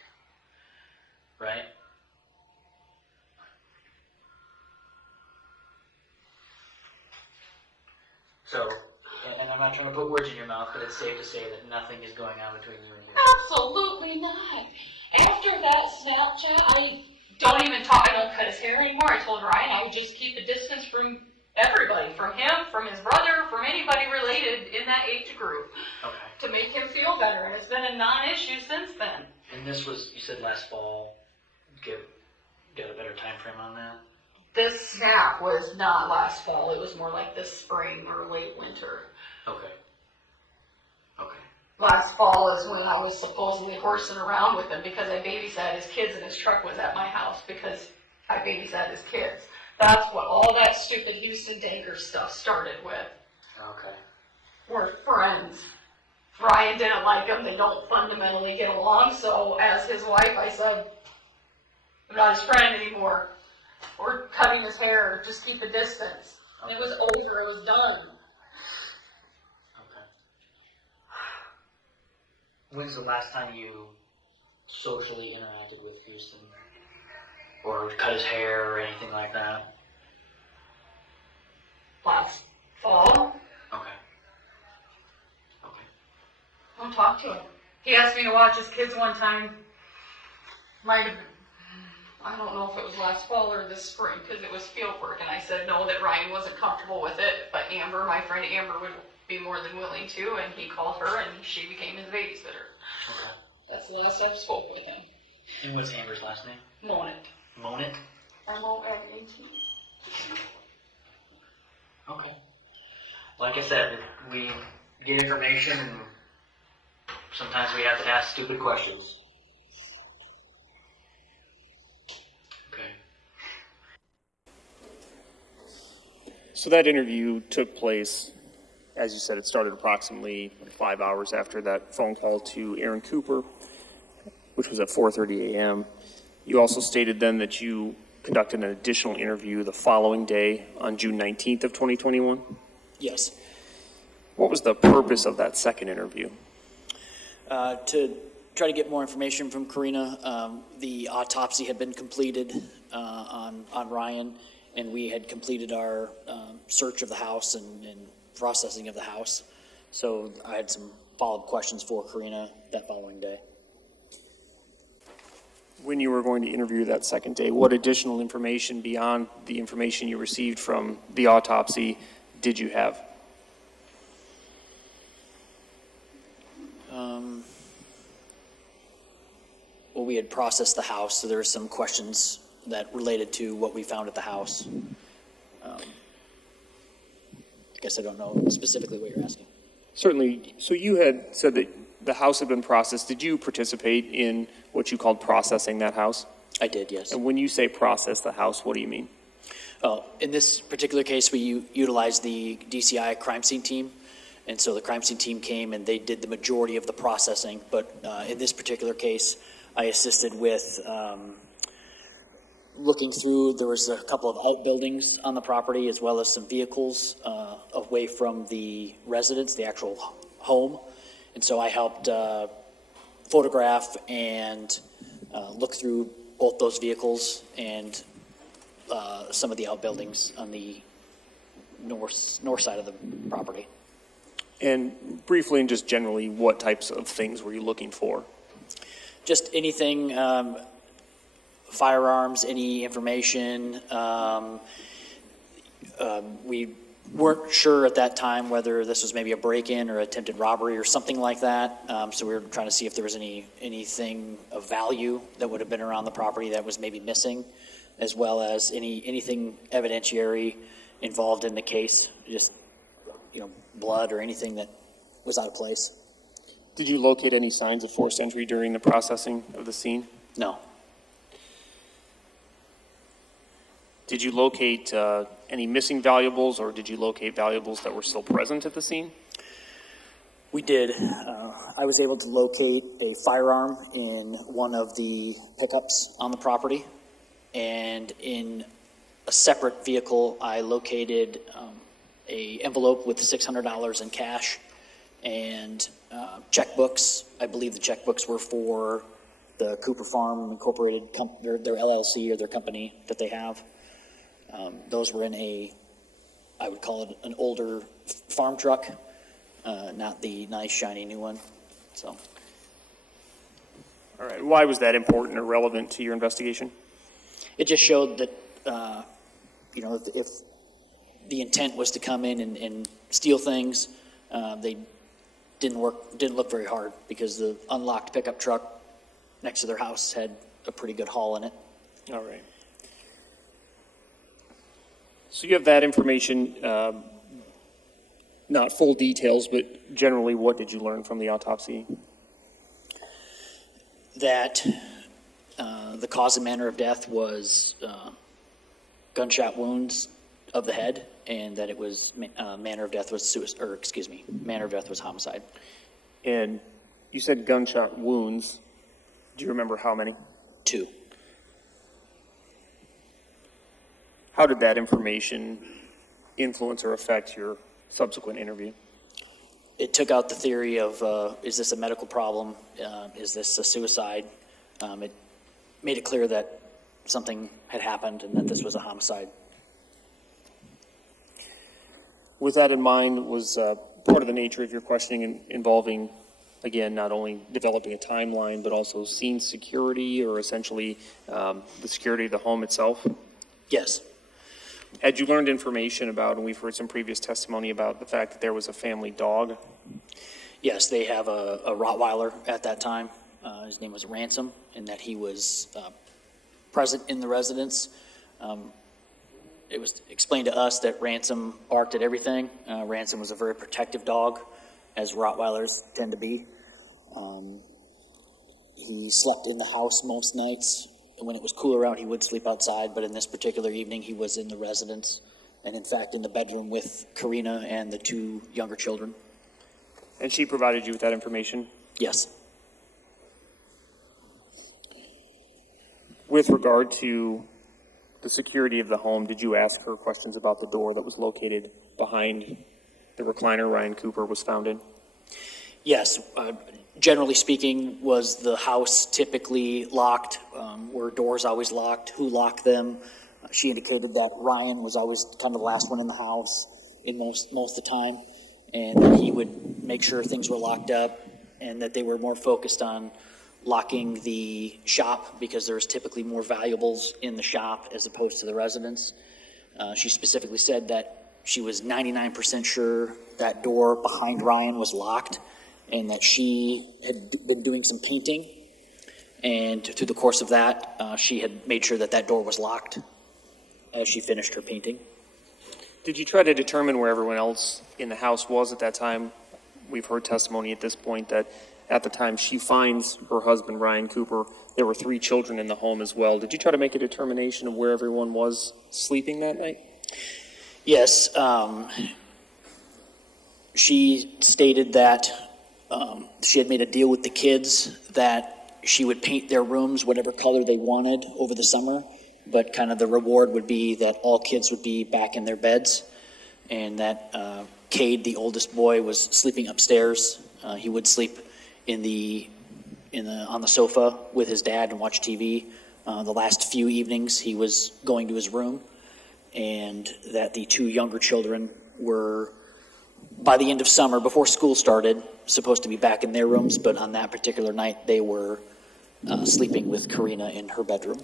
Right? So, and I'm not trying to put words in your mouth, but it's safe to say that nothing is going on between you and him. Absolutely not. After that Snapchat, I don't even talk. I don't cut his hair anymore. I told Ryan I would just keep a distance from everybody, from him, from his brother, from anybody related in that age group, Okay. to make him feel better. And it's been a non-issue since then. And this was, you said last fall. Get a better time frame on that? This snap was not last fall. It was more like this spring or late winter. Okay. Okay. Last fall is when I was supposedly horsing around with him because I babysat his kids and his truck was at my house because I babysat his kids. That's what all that stupid Houston Danger stuff started with. Okay. We're friends. Ryan didn't like him. They don't fundamentally get along. So as his wife, I said, I'm not his friend anymore. We're cutting his hair. Just keep a distance. And it was over. It was done. Okay. When's the last time you socially interacted with Houston? Or cut his hair or anything like that? Last fall. Okay. Okay. Don't talk to him. He asked me to watch his kids one time. might have, I don't know if it was last fall or this spring, because it was field work, and I said no, that Ryan wasn't comfortable with it, but Amber, my friend Amber, would be more than willing to, and he called her, and she became his babysitter. Okay. That's the last I've spoke with him. And what's Amber's last name? Monit. Monit? M-O-N-A-T. Okay. Like I said, we get information and sometimes we have to ask stupid questions. Okay. So that interview took place, as you said, it started approximately 5 hours after that phone call to Aaron Cooper, which was at 4:30 a.m. You also stated then that you conducted an additional interview the following day on June 19th of 2021. Yes. What was the purpose of that second interview? To try to get more information from Karina. The autopsy had been completed on Ryan, and we had completed our search of the house and processing of the house. So I had some follow-up questions for Karina that following day. When you were going to interview that second day, what additional information beyond the information you received from the autopsy did you have? Well, we had processed the house, so there were some questions that related to what we found at the house. I guess I don't know specifically what you're asking. Certainly. So you had said that the house had been processed. Did you participate in what you called processing that house? I did, yes. And when you say process the house, what do you mean? In this particular case, we utilized the DCI crime scene team. And so the crime scene team came and they did the majority of the processing. But in this particular case, I assisted with looking through. There was a couple of outbuildings on the property as well as some vehicles away from the residence, the actual home. And so I helped photograph and look through both those vehicles and some of the outbuildings on the north side of the property. And briefly and just generally, what types of things were you looking for? Just anything, firearms, any information. We weren't sure at that time whether this was maybe a break-in or attempted robbery or something like that. So we were trying to see if there was anything of value that would have been around the property that was maybe missing, as well as anything evidentiary involved in the case, just blood or anything that was out of place. Did you locate any signs of forced entry during the processing of the scene? No. Did you locate any missing valuables, or did you locate valuables that were still present at the scene? We did. I was able to locate a firearm in one of the pickups on the property, and in a separate vehicle, I located a envelope with $600 in cash and checkbooks. I believe the checkbooks were for the Cooper Farm Incorporated, their LLC or their company that they have. Those were in I would call it an older farm truck, not the nice shiny new one. So. All right. Why was that important or relevant to your investigation? It just showed that, if the intent was to come in and steal things, they didn't look very hard, because the unlocked pickup truck next to their house had a pretty good haul in it. All right. So you have that information, not full details, but generally what did you learn from the autopsy? That the cause and manner of death was gunshot wounds of the head, and that it was manner of death was manner of death was homicide. And you said gunshot wounds. Do you remember how many? 2. How did that information influence or affect your subsequent interview? It took out the theory of, is this a medical problem? Is this a suicide? It made it clear that something had happened and that this was a homicide. With that in mind, was part of the nature of your questioning involving again, not only developing a timeline, but also scene security, or essentially the security of the home itself? Yes. Had you learned information about, and we've heard some previous testimony about the fact that there was a family dog? Yes, they have a Rottweiler at that time. His name was Ransom, and that he was present in the residence. It was explained to us that Ransom barked at everything. Ransom was a very protective dog, as Rottweilers tend to be. He slept in the house most nights. And when it was cooler out, he would sleep outside, but in this particular evening, he was in the residence, and in fact, in the bedroom with Karina and the 2 younger children. And she provided you with that information? Yes. With regard to the security of the home, did you ask her questions about the door that was located behind the recliner Ryan Cooper was found in? Yes. Generally speaking, was the house typically locked? Were doors always locked? Who locked them? She indicated that Ryan was always kind of the last one in the house in most of the time, and that he would make sure things were locked up, and that they were more focused on locking the shop because there's typically more valuables in the shop as opposed to the residence. She specifically said that she was 99% sure that door behind Ryan was locked, and that she had been doing some painting, and through the course of that, she had made sure that that door was locked as she finished her painting. Did you try to determine where everyone else in the house was at that time? We've heard testimony at this point that at the time she finds her husband, Ryan Cooper, there were 3 children in the home as well. Did you try to make a determination of where everyone was sleeping that night? Yes. She stated that she had made a deal with the kids that she would paint their rooms whatever color they wanted over the summer, but kind of the reward would be that all kids would be back in their beds, and that Cade, the oldest boy, was sleeping upstairs. He would sleep on the sofa with his dad and watch TV. The last few evenings he was going to his room, and that the 2 younger children were, by the end of summer, before school started, supposed to be back in their rooms, but on that particular night they were sleeping with Karina in her bedroom.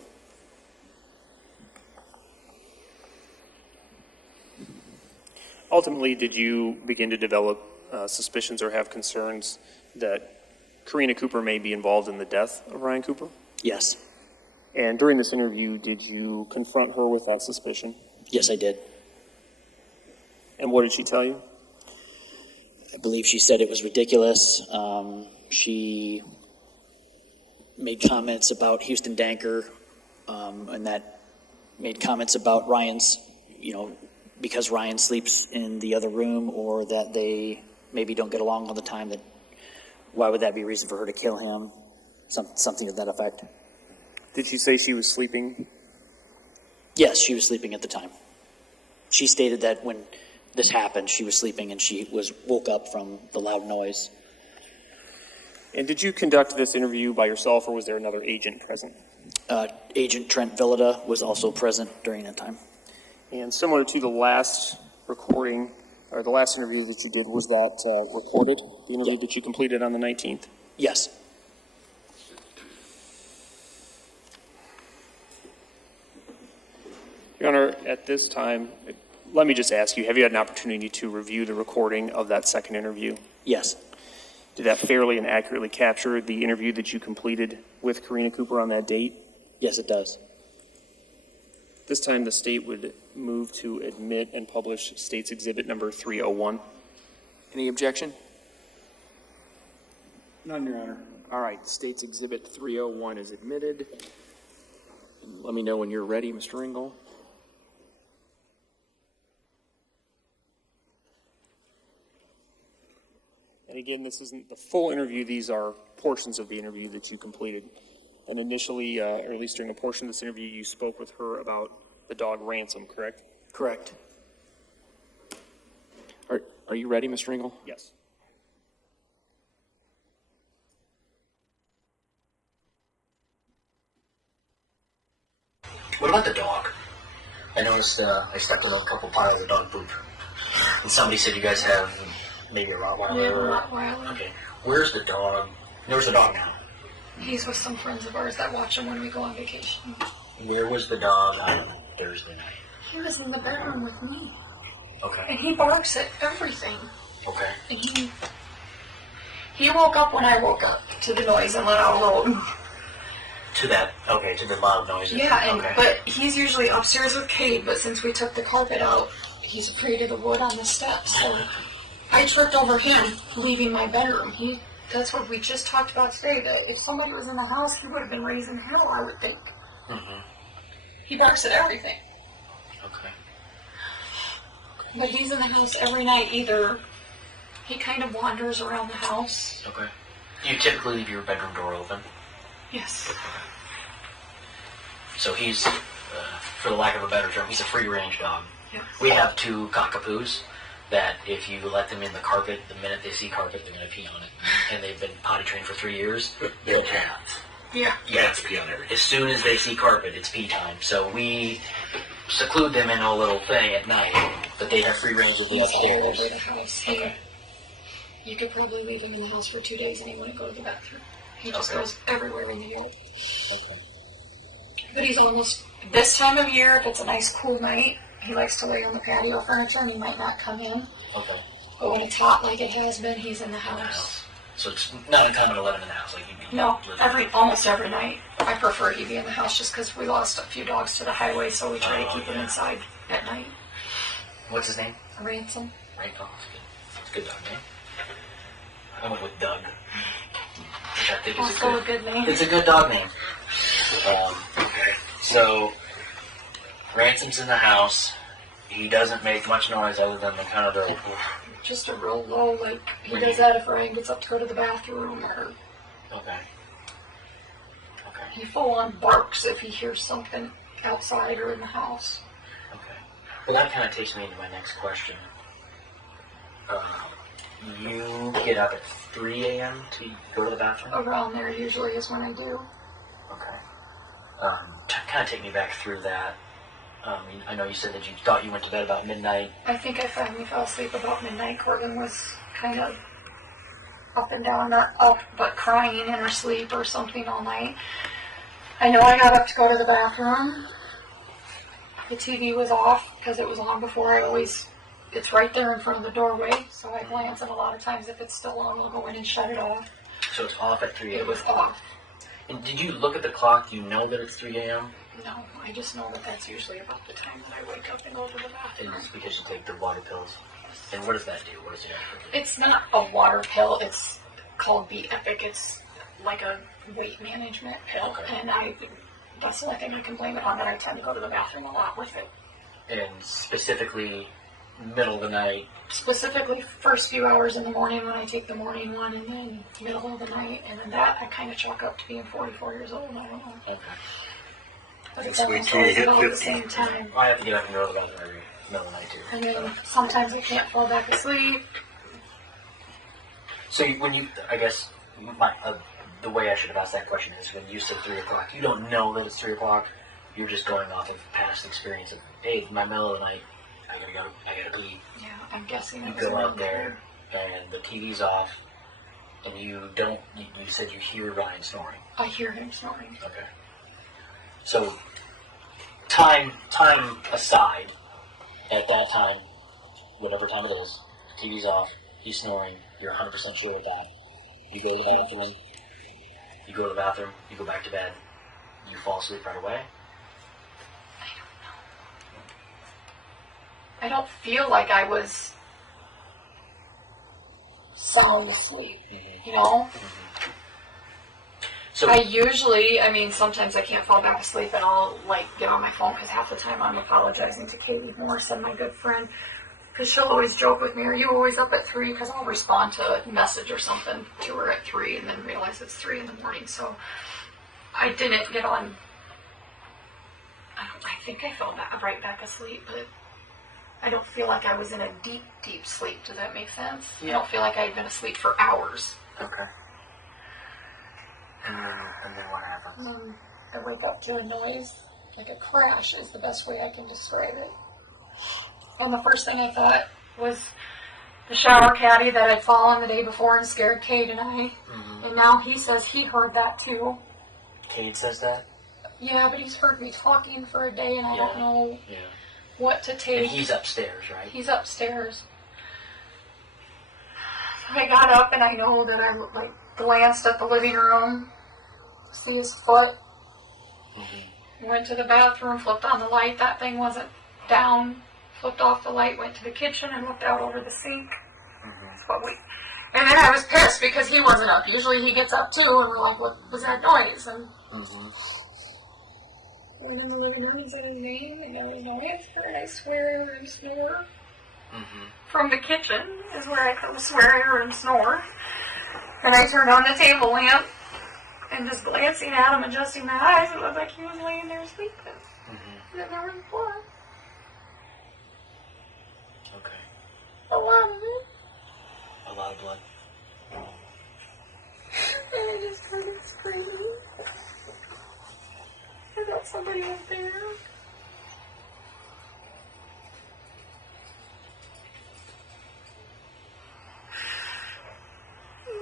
Ultimately, did you begin to develop suspicions or have concerns that Karina Cooper may be involved in the death of Ryan Cooper? Yes. And during this interview, did you confront her with that suspicion? Yes, I did. And what did she tell you? I believe she said it was ridiculous. She made comments about Houston Danker, and that made comments about Ryan's, because Ryan sleeps in the other room, or that they maybe don't get along all the time, that why would that be a reason for her to kill him? Something to that effect. Did she say she was sleeping? Yes, she was sleeping at the time. She stated that when this happened, she was sleeping and she woke up from the loud noise. And did you conduct this interview by yourself, or was there another agent present? Agent Trent Villada was also present during that time. And similar to the last recording, or the last interview that you did, was that recorded, the interview that you completed on the 19th? Yes. Your Honor, at this time, let me just ask you, have you had an opportunity to review the recording of that second interview? Yes. Did that fairly and accurately capture the interview that you completed with Karina Cooper on that date? Yes, it does. This time, the state would move to admit and publish State's Exhibit number 301. Any objection? None, Your Honor. All right, State's Exhibit 301 is admitted. Let me know when you're ready, Mr. Ringle. And again, this isn't the full interview. These are portions of the interview that you completed. And initially, or at least during a portion of this interview, you spoke with her about the dog Ransom, correct? Correct. Are you ready, Mr. Ringle? Yes. What about the dog? I noticed I stepped on a couple piles of dog poop. And somebody said you guys have maybe a Rottweiler? We have a Rottweiler. Okay. Where's the dog? Where's the dog now? He's with some friends of ours that watch him when we go on vacation. Where was the dog on Thursday night? He was in the bedroom with me. Okay. And he barks at everything. Okay. And he woke up when I woke up to the noise and let out a little. To the loud noises. Yeah, and okay. but he's usually upstairs with Cade, but since we took the carpet out, he's afraid of the wood on the steps. So I tripped over him leaving my bedroom. That's what we just talked about today, that if somebody was in the house, he would have been raising hell, I would think. Mm-hmm. He barks at everything. Okay. But he's in the house every night. Either he kind of wanders around the house. Okay. Do you typically leave your bedroom door open? Yes. So he's, for the lack of a better term, he's a free-range dog. Yes. We have 2 cockapoos that if you let them in the carpet, the minute they see carpet, they're going to pee on it. And they've been potty trained for 3 years. They'll cats. Yeah. Cats pee on everything. As soon as they see carpet, it's pee time. So we seclude them in a little thing at night, but they have free range of the He's all over upstairs. the house. Okay. You could probably leave him in the house for 2 days and he wouldn't go to the bathroom. He just Okay. goes everywhere in the yard. Okay. But he's almost, this time of year, if it's a nice cool night, he likes to lay on the patio furniture and he might not come in. Okay. But when it's hot like it has been, he's in the house. So it's not uncommon to let him in the house. Like you'd be No, living- almost every night. I prefer he be in the house just because we lost a few dogs to the highway, so we try to keep him inside at night. What's his name? Ransom. Right. Oh, it's a good dog name. I went with Doug. Which I think is Also a good name. It's a good dog name. Okay. So Ransom's in the house. He doesn't make much noise other than the kind of the. Just a real low, like, he does that if Ryan gets up to go to the bathroom, or Okay. Okay. he full on barks if he hears something outside or in the house. Okay. Well, that kind of takes me into my next question. You get up at 3 a.m. to go to the bathroom? Around there usually is when I do. Okay. Kind of take me back through that. I know you said that you thought you went to bed about midnight. I think I finally fell asleep about midnight. Cortland was kind of up and down, not up, but crying in her sleep or something all night. I know I got up to go to the bathroom. The TV was off because it was on before. It's right there in front of the doorway, so I glance, and a lot of times if it's still on, I'll go in and shut it off. So it's off at 3 a.m. It was off. And did you look at the clock? Do you know that it's 3 a.m.? No, I just know that that's usually about the time that I wake up and go to the And bathroom. it's because you take the water pills. And what does that do? What does it do? It's not a water pill. It's called Be Epic. It's like a weight management pill, Okay. and that's the only thing I can blame it on. That I tend to go to the bathroom a lot with it. And specifically, middle of the night. Specifically, first few hours in the morning when I take the morning one, and then middle of the night, and then that I kind of chalk up to being 44 years old. I don't know. Okay. But it's almost always about the same time. I have to get up and go to the bathroom every middle of the night too. And then sometimes I can't fall back asleep. So when you, I guess, the way I should have asked that question is when you said 3 o'clock, you don't know that it's 3 o'clock. You're just going off of past experience of, hey, my middle of the night, I gotta pee. Yeah, I'm guessing You it was go around out there and the TV's off, and you said you hear Ryan snoring. I hear him snoring. Okay. So, time aside, at that time, whatever time it is, TV's off, he's snoring, you're 100% sure of that. You go to the bathroom, you go back to bed, you fall asleep right away. I don't feel like I was sound asleep, you know? So, I usually, sometimes I can't fall back asleep and I'll, get on my phone because half the time I'm apologizing to Katie Morrison, my good friend, because she'll always joke with me, are you always up at 3? Because I'll respond to a message or something to her at 3 and then realize it's 3 in the morning. So I didn't get on, I think I fell right back asleep, but I don't feel like I was in a deep, deep sleep. Does that make sense? I don't feel like I had been asleep for hours. okay. And then what happens? I wake up to a noise, like a crash is the best way I can describe it. And the first thing I thought was the shower caddy that had fallen the day before and scared Cade and I. And now he says he heard that too. Cade says that? Yeah, but he's heard me talking for a day and I don't know what to take. And he's upstairs, right? He's upstairs. I got up and I know that I like glanced at the living room, see his foot. Went to the bathroom, flipped on the light. That thing wasn't down. Flipped off the light, went to the kitchen and looked out over the sink. That's what we. And then I was pissed because he wasn't up. Usually he gets up too, and we're like, "What was that noise?" And went in the living room and said his name, and there was no answer. And I swear I heard him snore. From the kitchen is where I could swear I heard him snore. And I turned on the table lamp, and just glancing at him, adjusting my eyes, it looked like he was laying there sleeping. And then there was blood. Okay. A lot of it. A lot of blood. And I just started screaming. I thought somebody was there.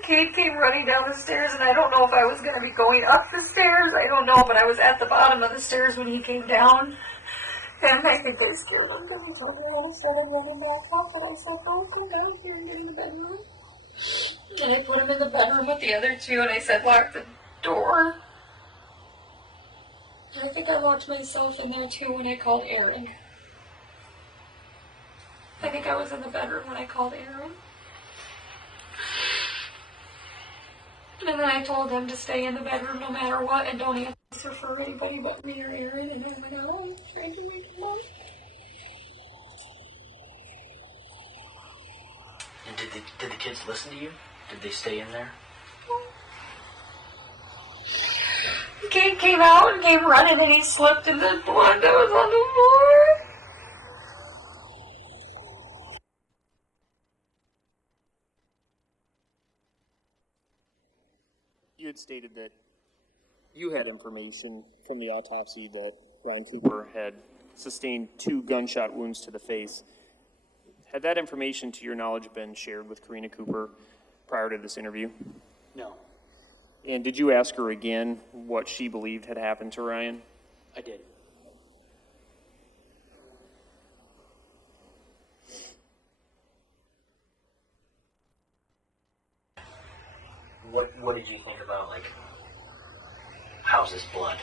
Cade came running down the stairs, and I don't know if I was going to be going up the stairs. I don't know, but I was at the bottom of the stairs when he came down. And I think I scared him because he told me all of a sudden running back up. And I said, "Oh, come down here and get in the bedroom." And I put him in the bedroom with the other two, and I said, "Lock the door." And I think I locked myself in there too when I called Aaron. I think I was in the bedroom when I called Aaron. And then I told them to stay in the bedroom no matter what and don't answer for anybody but me or Aaron. And I went out and tried to read them out. And did the kids listen to you? Did they stay in there? Cade came out and came running and he slipped in the blood that was on the floor. You had stated that you had information from the autopsy that Ryan Cooper had sustained 2 gunshot wounds to the face. Had that information, to your knowledge, been shared with Karina Cooper prior to this interview? No, And did you ask her again what she believed had happened to Ryan? I did. What did you think about, like, how's this blood?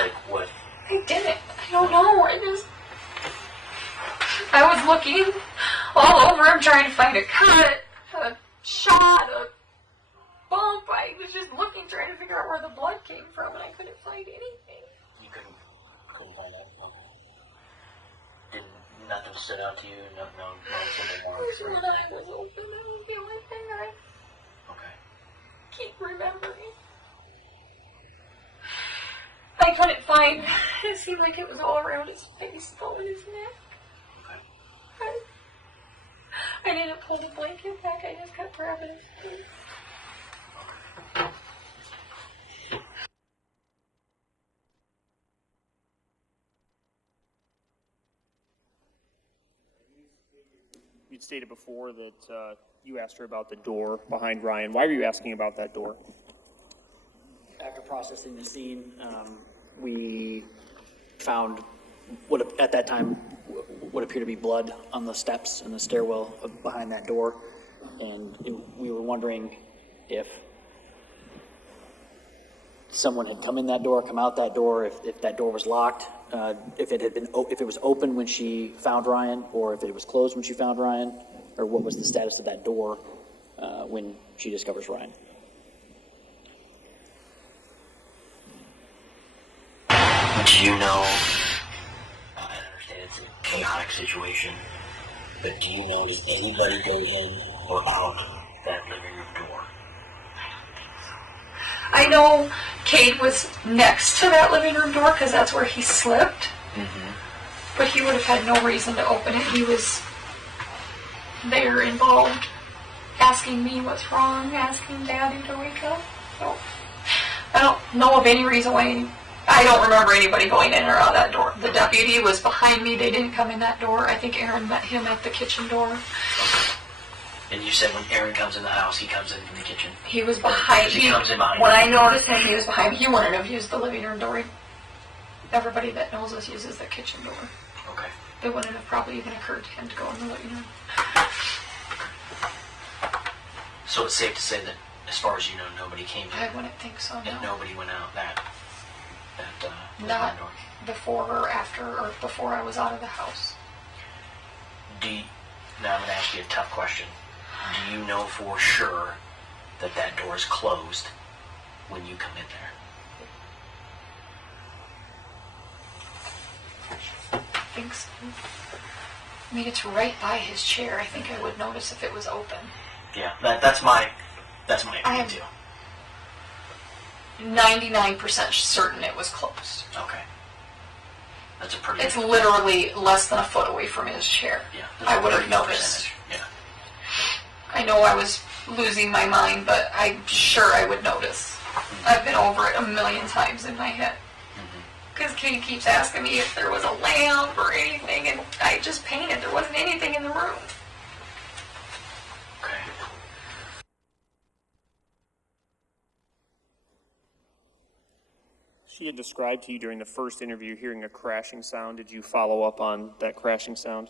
Like, what? I didn't. I don't know. I was looking all over him trying to find a cut, a shot, a bump. I was just looking, trying to figure out where the blood came from, and I couldn't find anything. You couldn't find that? Okay. Nothing stood out to you? No simple marks or One anything? eye was open. That was the only thing I Okay. keep remembering. I couldn't find. It seemed like it was all around his face, though, in his neck. Okay. I didn't pull the blanket back. I just kept grabbing his face. You'd stated before that you asked her about the door behind Ryan. Why were you asking about that door? After processing the scene, we found what at that time would appear to be blood on the steps and the stairwell behind that door, and we were wondering if someone had come in that door, come out that door, if that door was locked, if it was open when she found Ryan, or if it was closed when she found Ryan, or what was the status of that door when she discovers Ryan. Do you know, I understand it's a chaotic situation, but do you know, does anybody go in or out that living room door? I know Cade was next to that living room door because that's where he slipped. But he would have had no reason to open it. He was there involved, asking me what's wrong, asking Daddy to wake up. So I don't know of any reason why. I don't remember anybody going in or out that door. The deputy was behind me. They didn't come in that door. I think Aaron met him at the kitchen door. And you said when Aaron comes in the house, he comes in from the kitchen. He was behind He comes in behind When you. I noticed him, he was behind me. He wouldn't have used the living room door. Everybody that knows us uses the kitchen door. Okay. It wouldn't have probably even occurred to him to go in the living room. So it's safe to say that, as far as you know, nobody came in. I wouldn't think so, And no. nobody went out that Not door. before or after, or before I was out of the house. Now I'm going to ask you a tough question. Do you know for sure that that door is closed when you come in there? I think so. I mean, it's right by his chair. I think I would notice if it was open. Yeah, that's my I opinion am- too. 99% certain it was closed. Okay. That's a pretty... It's literally less than a foot away from his chair. Yeah. I would have noticed. Yeah. I know I was losing my mind, but I'm sure I would notice. I've been over it a million times in my head. Because Katie keeps asking me if there was a lamp or anything, and I just painted. There wasn't anything in the room. Okay. She had described to you during the first interview hearing a crashing sound. Did you follow up on that crashing sound?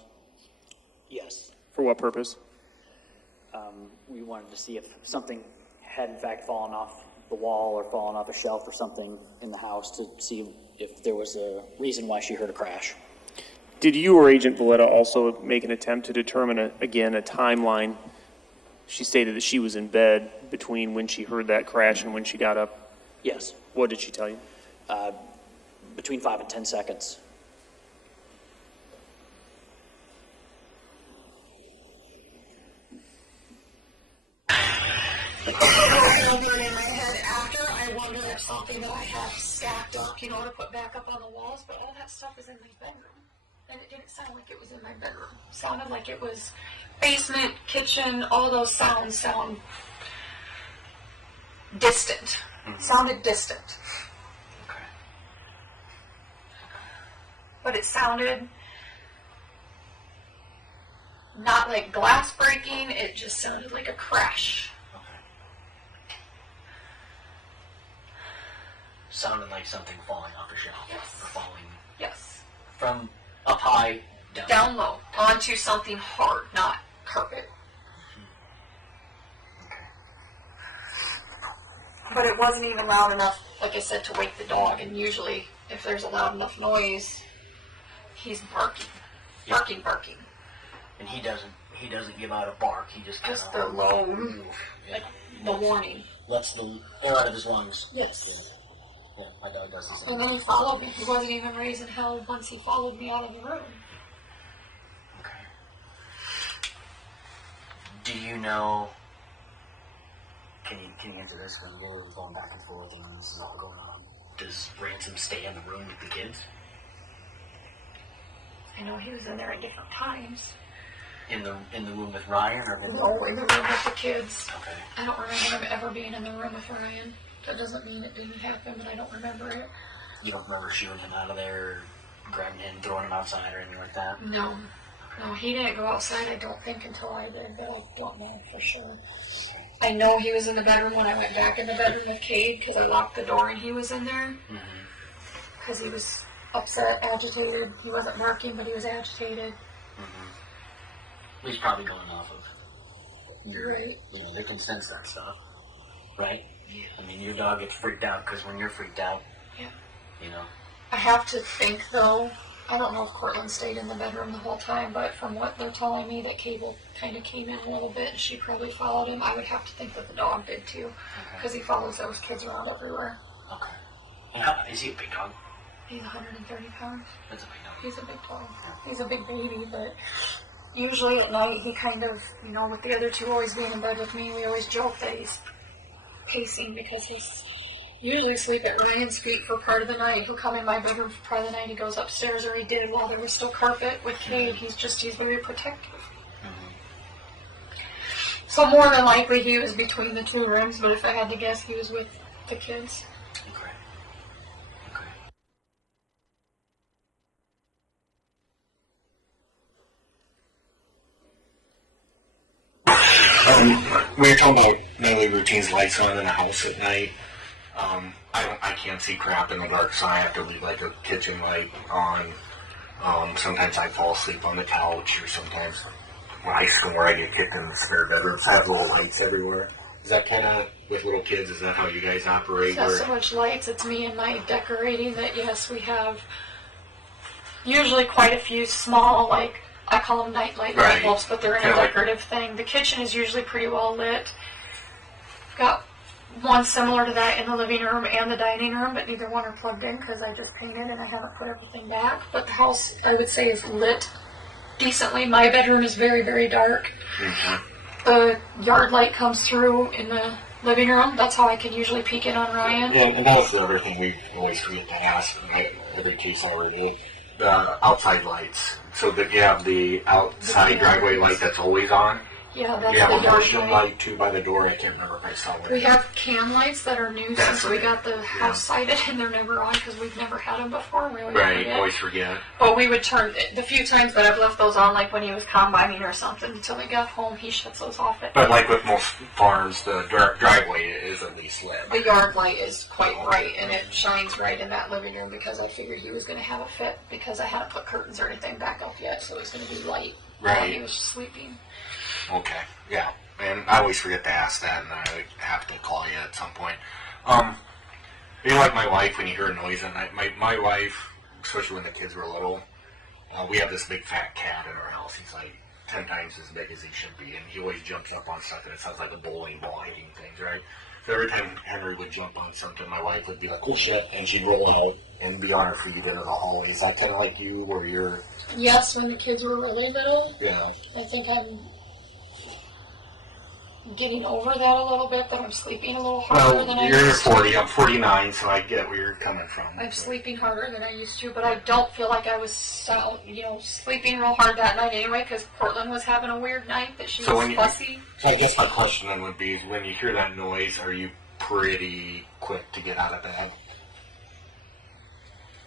Yes. For what purpose? We wanted to see if something had in fact fallen off the wall or fallen off a shelf or something in the house, to see if there was a reason why she heard a crash. Did you or Agent Valletta also make an attempt to determine, a timeline? She stated that she was in bed between when she heard that crash and when she got up. Yes. What did she tell you? Between 5 and 10 seconds. In my head after, I wonder if something that I have stacked up, to put back up on the walls, but all that stuff is in my bedroom. And it didn't sound like it was in my bedroom. It sounded like it was basement, kitchen, all those sounds sound distant. Sounded distant. Okay. But it sounded not like glass breaking, it just sounded like a crash. Sounded like something falling off a shelf. Yes. Or falling Yes. from up high down. Down low, onto something hard, not carpet. Okay. But it wasn't even loud enough, like I said, to wake the dog. And usually, if there's a loud enough noise, he's barking. Barking. And he doesn't give out a bark. He just Just kinda the low, yeah. the warning. Lets the air out of his lungs. Yes. Yeah, my dog does the same. And then he followed me. He wasn't even raising hell once he followed me out of the room. Okay. Do you know? Can you answer this? Because we're going back and forth, and this is all going on. Does Ransom stay in the room with the kids? I know he was in there at different times. In the room with Ryan, or No, in the room with the kids. Okay. I don't remember him ever being in the room with Ryan. That doesn't mean it didn't happen, but I don't remember it. You don't remember shooting him out of there, grabbing him, throwing him outside, or anything like that? No. No, he didn't go outside, I don't think, until I did, but I don't know for sure. I know he was in the bedroom when I went back in the bedroom with Cade, because I locked the door and he was in there. Because he was upset, agitated. He wasn't barking, but he was agitated. He's probably going off of your, Right. They can sense that stuff, right? Yeah. I mean, your dog gets freaked out because when you're freaked out, Yeah. I I have to think, though, I don't know if Cortland stayed in the bedroom the whole time, but from what they're telling me, that Cable kind of came in a little bit and she probably followed him. I would have to think that the dog did too, because he follows those kids around everywhere. Okay. And how, is he a big dog? He's 130 pounds. That's a big dog. He's a big dog. He's a big baby, but usually at night he kind of, with the other two always being in bed with me, we always joke that he's pacing because he's usually asleep at Ryan's feet for part of the night. He'll come in my bedroom for part of the night. He goes upstairs, or he did while there was still carpet with Cade. He's very protective. So more than likely he was between the two rooms, but if I had to guess, he was with the kids. Okay. Okay. we were talking about nightly routines, lights on in the house at night. I can't see crap in the dark, so I have to leave like a kitchen light on. Sometimes I fall asleep on the couch, or sometimes when I snore, I get kicked in the spare bedrooms. I have little lights everywhere. Is that kind of, with little kids, is that how you guys operate? It's not so much lights, it's me and my decorating that, yes, we have usually quite a few small, like, I call them nightlight light bulbs, but they're in a decorative thing. The kitchen is usually pretty well lit. Got one similar to that in the living room and the dining room, but neither one are plugged in because I just painted and I haven't put everything back. But the house, I would say, is lit decently. My bedroom is very, very dark. The yard light comes through in the living room. That's how I can usually peek in on Ryan. And that was the other thing we always forget to ask in every case I ever did. The outside lights. So that you have the outside driveway light that's always on. Yeah, that's you have the a yard motion light too by the door. I can't remember if I saw one. We have can lights that are new That's since we right. got the house sited, and they're never on because we've never had them before. We always Right, forget. always forget. But we would turn, the few times that I've left those on, like when he was combining or something, until he got home, he shuts those off at But like with most farms, the driveway is at least lit. The yard light is quite bright, and it shines right in that living room because I figured he was going to have a fit because I hadn't put curtains or anything back up yet, so it's going to be light while he was just sleeping. Okay, yeah. And I always forget to ask that, and I have to call you at some point. You know, like my wife, when you hear a noise at night, my wife, especially when the kids were little, we have this big fat cat in our house. He's like 10 times as big as he should be, and he always jumps up on stuff, and it sounds like a bowling ball hitting things, right? So every time Henry would jump on something, my wife would be like, oh shit, and she'd roll out and be on her feet into the hallway. Is that kind of like you, where you're... Yes, when the kids were really little. Yeah. I think I'm getting over that a little bit, that I'm sleeping a little harder than I you're used to. 40, I'm 49, so I get where you're coming from. I'm sleeping harder than I used to, but I don't feel like I was, sleeping real hard that night anyway, because Portland was having a weird night that she was fussy. So I guess my question then would be, is when you hear that noise, are you pretty quick to get out of bed?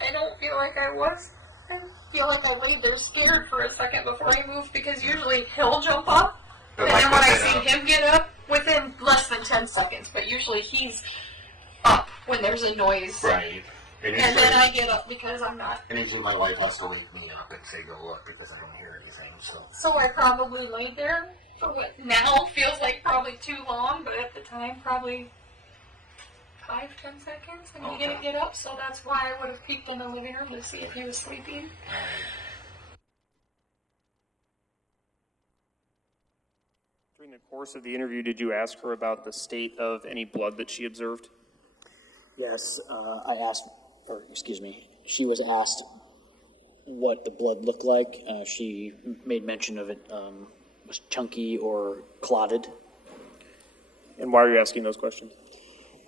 I don't feel like I was. I feel like I laid there scared for a second before I moved, because usually he'll jump up. And then when I see him get up, within less than 10 seconds, but usually he's up when there's a noise. Right. And then I get up because I'm not. And usually my wife has to wake me up and say, go look, because I don't hear anything, so. So I probably laid there for what now feels like probably too long, but at the time probably 5-10 seconds, and he didn't get up, so that's why I would have peeked in the living room to see if he was sleeping. During the course of the interview, did you ask her about the state of any blood that she observed? Yes, she was asked what the blood looked like. She made mention of it was chunky or clotted. And why are you asking those questions?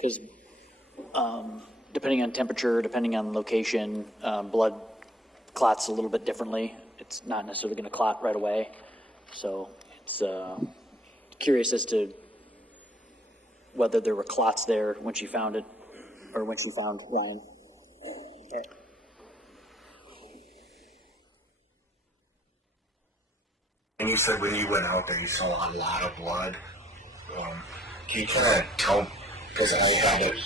Because depending on temperature, depending on location, blood clots a little bit differently. It's not necessarily going to clot right away. So it's curious as to whether there were clots there when she found it, or when she found Ryan. Okay. And you said when you went out there, you saw a lot of blood. Can you kind of tell, because I had it,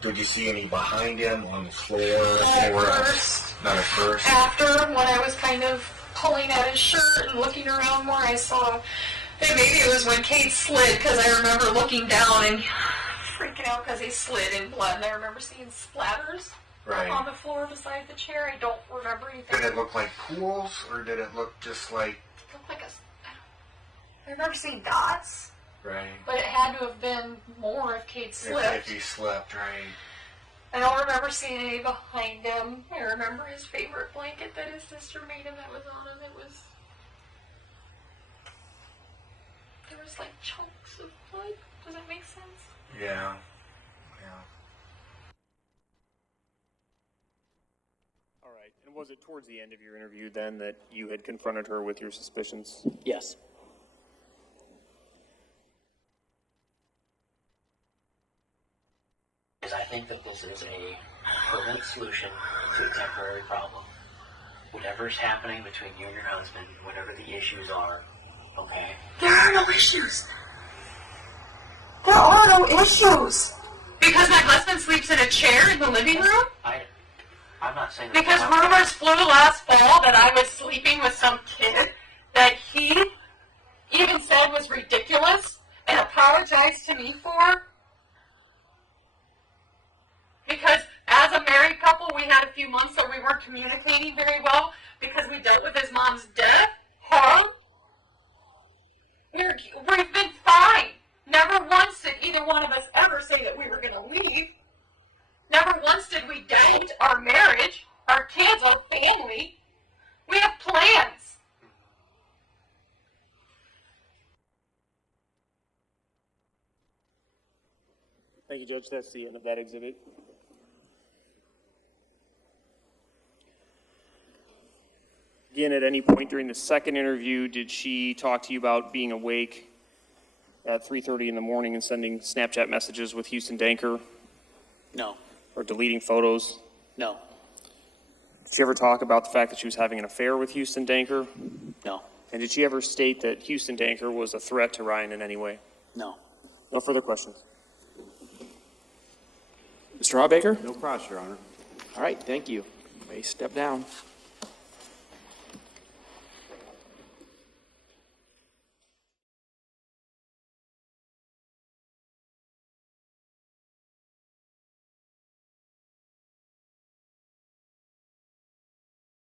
did you see any behind him on the floor? Not at first. After, when I was kind of pulling at his shirt and looking around more, I saw, and maybe it was when Kate slid, because I remember looking down and freaking out because he slid in blood, and I remember seeing splatters on the floor beside the chair. I don't remember anything. Did it look like pools, or did it look just like... It looked like I remember seeing dots. Right. But it had to have been more if Kate slipped. If he slept, right. I don't remember seeing any behind him. I remember his favorite blanket that his sister made him that was on him. There was like chunks of blood. Does that make sense? Yeah. All right. And was it towards the end of your interview then that you had confronted her with your suspicions? Yes. I think that this is a permanent solution to a temporary problem. Whatever's happening between you and your husband, whatever the issues are, Okay. There are no issues. There are no issues. Because my husband sleeps in a chair in the living room? I'm not saying that. Because rumors flew last fall that I was sleeping with some kid that he even said was ridiculous and apologized to me for. Because as a married couple, we had a few months that we weren't communicating very well because we dealt with his mom's death. Huh? We've been fine. Never once did either one of us ever say that we were going to leave. Never once did we doubt our marriage, our kids, our family. We have plans. Thank you, Judge. That's the end of that exhibit. Again, at any point during the second interview, did she talk to you about being awake at 3:30 in the morning and sending Snapchat messages with Houston Danker No, or deleting photos? no, Did she ever talk about the fact that she was having an affair with Houston Danker? no, And did she ever state that Houston Danker was a threat to Ryan in any way? no. No further questions. Mr. Hawbaker? No cross, Your Honor. All right, thank you. You may step down.